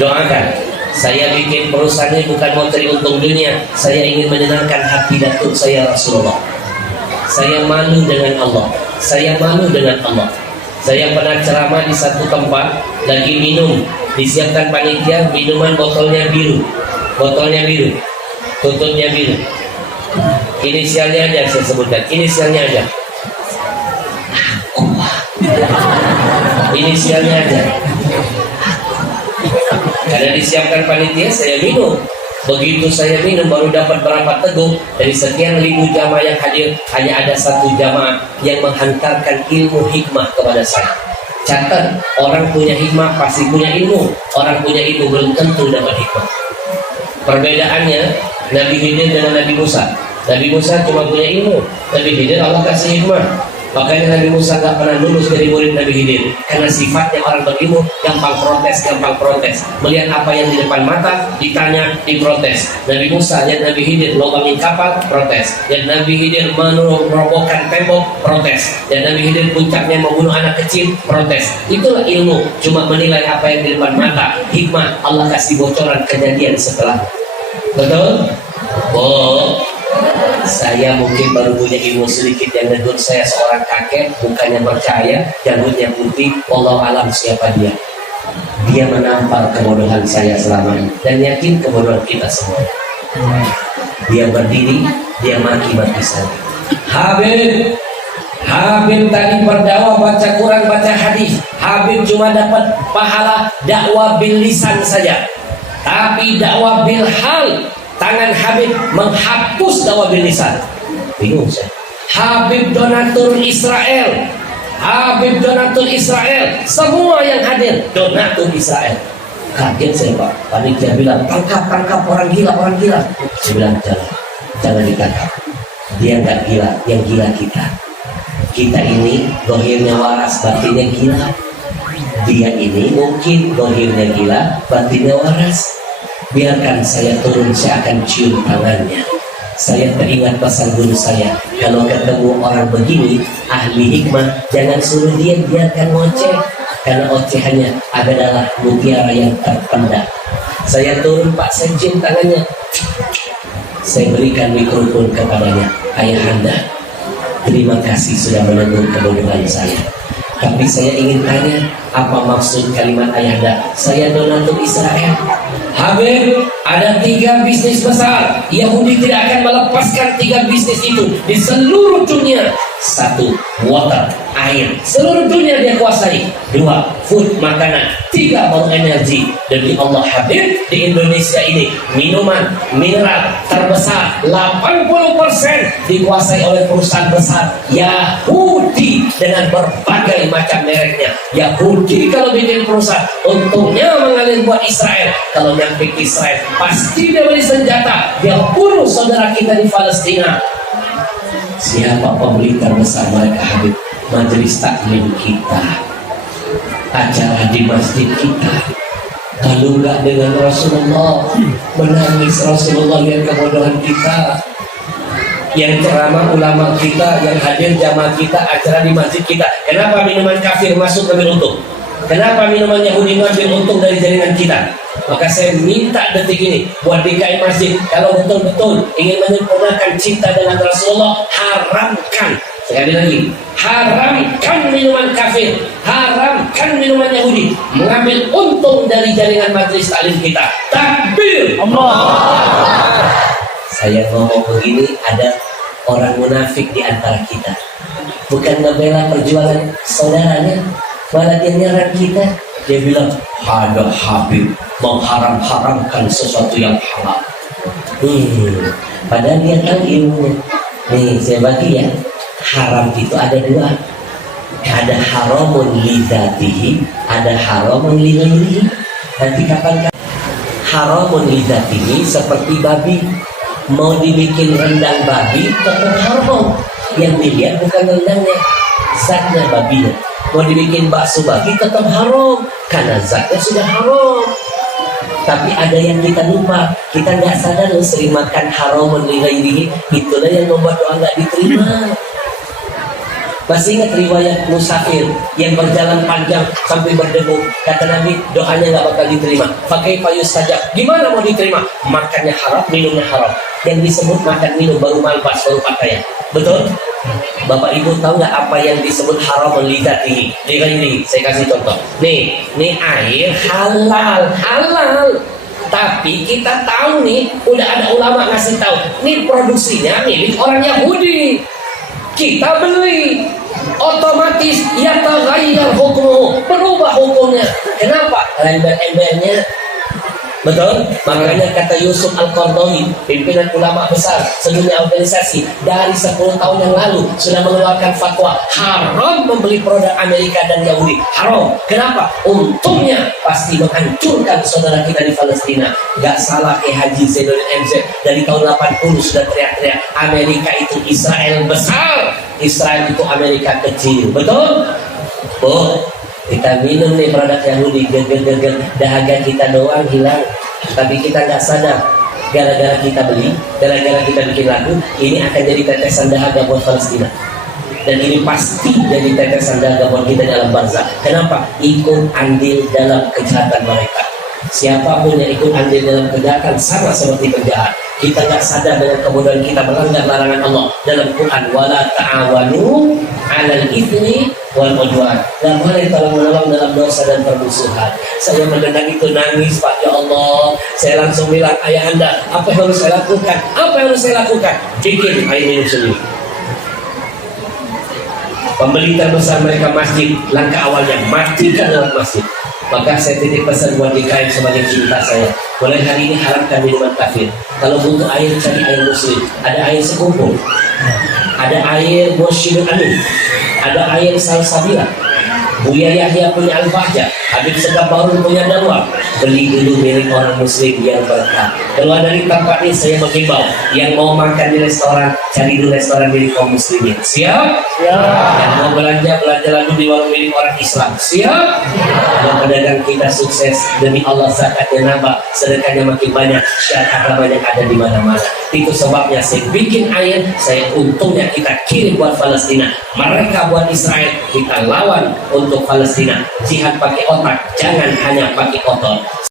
Doakan, saya bikin perusahaan ini bukan mau cari untung dunia. Saya ingin menyenangkan hati datuk saya Rasulullah. Saya malu dengan Allah. Saya pernah ceramah di satu tempat, lagi minum, disiapkan panitia, minuman botolnya biru, tutupnya biru. Inisialnya aja saya sebutkan, inisialnya aja. Karena disiapkan panitia, saya minum. Begitu saya minum, baru dapat berapa teguk. Dari sekian ribu jamaah yang hadir, hanya ada satu jamaah yang menghantarkan ilmu hikmah kepada saya. Catat, orang punya hikmah pasti punya ilmu. Orang punya ilmu belum tentu dapat hikmah. Perbedaannya Nabi Khidir dengan Nabi Musa. Nabi Musa cuma punya ilmu, Nabi Khidir Allah kasih hikmah. Makanya Nabi Musa gak pernah lulus dari murid Nabi Khidir, karena sifatnya orang berilmu gampang protes. Melihat apa yang di depan mata, ditanya, diprotes. Nabi Musa lihat Nabi Khidir lubangin kapal, protes. Dan Nabi Khidir merobohkan tembok, protes. Dan Nabi Khidir puncaknya membunuh anak kecil, protes. Itulah ilmu, cuma menilai apa yang di depan mata. Hikmah, Allah kasih bocoran kejadian setelah. Betul? Oh, saya mungkin baru punya ilmu sedikit yang menegur saya seorang kakek, bukannya percaya, janggutnya putih, wallahu alam siapa dia. Dia menampar kebodohan saya selama ini dan yakin kebodohan kita semua. Dia berdiri, dia maki-maki saya. Habib tadi berdakwah baca Quran, baca hadis. Habib cuma dapat pahala dakwah bil lisan saja, tapi dakwah bil hal. Tangan Habib menghapus dakwah bil lisan. Bingung saya. Habib donatur Israel, semua yang hadir donatur Israel. Kaget saya Pak. Panitia bilang tangkap orang gila. Saya bilang jangan ditangkap. Dia nggak gila, yang gila kita. Kita ini dohirnya waras, batinnya gila. Dia ini mungkin dohirnya gila, batinnya waras. Biarkan saya turun, saya akan cium tangannya. Saya teringat pesan guru saya, kalau ketemu orang begini, ahli hikmah, jangan suruh dia, biarkan ngoceh. Karena ocehannya adalah mutiara yang terpendam. Saya turun Pak, saya cium tangannya. Saya berikan mikrofon kepadanya. Ayahanda, terima kasih sudah menegur kebodohan saya. Tapi saya ingin tanya, apa maksud kalimat ayahanda? Saya donatur Israel. Habib, ada 3 bisnis besar. Yahudi tidak akan melepaskan 3 bisnis itu di seluruh dunia. 1, water, air. Seluruh dunia dia kuasai. 2, food, makanan. 3, baru energi. Demi Allah Habib, di Indonesia ini minuman mineral terbesar 80% dikuasai oleh perusahaan besar Yahudi dengan berbagai macam mereknya. Yahudi kalau bikin perusahaan, untungnya mengalir buat Israel. Kalau nyampe Israel, pasti dia beli senjata, dia bunuh saudara kita di Palestina. Siapa pembeli terbesar mereka Habib? Majelis taklim kita, acara di masjid kita. Kalau enggak dengan Rasulullah, menangis Rasulullah lihat kebodohan kita. Yang ceramah ulama kita, yang hadir jamaah kita, acara di masjid kita. Kenapa minuman kafir masuk ngambil untung? Kenapa minuman Yahudi ngambil untung dari jaringan kita? Maka saya minta detik ini buat DKI Masjid, kalau betul-betul ingin menyempurnakan cinta dengan Rasulullah, haramkan. Sekali lagi, haramkan minuman kafir, haramkan minuman Yahudi, mengambil untung dari jaringan majelis taklim kita. Takbir! Allah. Saya ngomong begini, ada orang munafik di antara kita, bukan ngebela perjuangan saudaranya, malah dia nyerang kita. Dia bilang ada Habib mengharam-haramkan sesuatu yang halal. Padahal dia tahu ilmunya. Nih saya bagi ya, haram itu ada 2. Ada haramun li dzatihi, ada haramun li ghairihi. Nanti kapan haramun li dzatihi seperti babi, mau dibikin rendang babi tetap haram. Yang dilihat bukan rendangnya, zatnya babinya. Mau dibikin bakso babi tetap haram karena zatnya sudah haram. Tapi ada yang kita lupa, kita nggak sadar loh, sering makan haramun li ghairihi, itulah yang membuat doa nggak diterima. Masih ingat riwayat musafir yang berjalan panjang sampai berdebu, kata Nabi doanya nggak bakal diterima. Pakai payus saja, gimana mau diterima? Makannya haram, minumnya haram. Yang disebut makan minum baru malbas, baru pakaian. Betul? Bapak Ibu tahu nggak apa yang disebut haram lidatihi? Ini saya kasih contoh. Nih air halal. Tapi kita tahu nih, udah ada ulama ngasih tahu, nih produksinya milik orang Yahudi. Kita beli, otomatis ya taghayyar hukum, berubah hukumnya. Kenapa? Ember-embernya. Betul? Makanya kata Yusuf Al-Qaradawi, pimpinan ulama besar sedunia organisasi, dari 10 tahun yang lalu sudah mengeluarkan fatwa haram membeli produk Amerika dan Yahudi. Haram. Kenapa? Untungnya pasti menghancurkan saudara kita di Palestina. Gak salah Haji Zainuddin MZ dari tahun 80 sudah teriak-teriak, Amerika itu Israel besar, Israel itu Amerika kecil. Betul? Kita minum nih produk Yahudi, dahaga kita doang hilang, tapi kita nggak sadar, gara-gara kita beli, gara-gara kita bikin lagu, ini akan jadi tetesan dahaga buat Palestina. Dan ini pasti jadi tetesan dahaga buat kita dalam barzakh. Kenapa? Ikut andil dalam kejahatan mereka. Siapapun yang ikut andil dalam kejahatan sama seperti penjahat. Kita nggak sadar dengan kebodohan kita melanggar larangan Allah dalam Quran, wala ta'awanu 'alal itsmi wal 'udwan. Nggak boleh tolong-menolong dalam dosa dan permusuhan. Saya mendengar itu nangis, Pak, ya Allah. Saya langsung bilang, ayahanda, apa yang harus saya lakukan? Apa yang harus saya lakukan? Bikin air minum sendiri. Pembeli terbesar mereka masjid, langkah awalnya matikan lewat masjid. Maka saya titip pesan buat DKM sebagai cinta saya, mulai hari ini haramkan minuman kafir. Kalau butuh air, cari air muslim. Ada air sekumpul, ada air Mursyidul Amin, ada air Salsabila, Buya Yahya punya Al-Bahjah, Habib Segaf Bahru punya Dalwar. Beli dulu milik orang muslim yang berkah. Keluar dari tempat ini saya menghimbau, yang mau makan di restoran, cari dulu restoran milik kaum muslimin. Siap? Siap. Yang mau belanja lalu di warung milik orang Islam. Siap? Yang pedagang kita sukses, demi Allah zakatnya nambah, sedekahnya makin banyak, syarat banyak ada di mana-mana. Itu sebabnya saya bikin air, saya untungnya kita kirim buat Palestina, mereka buat Israel, kita lawan untuk Palestina. Jihad pakai otak, jangan hanya pakai otot.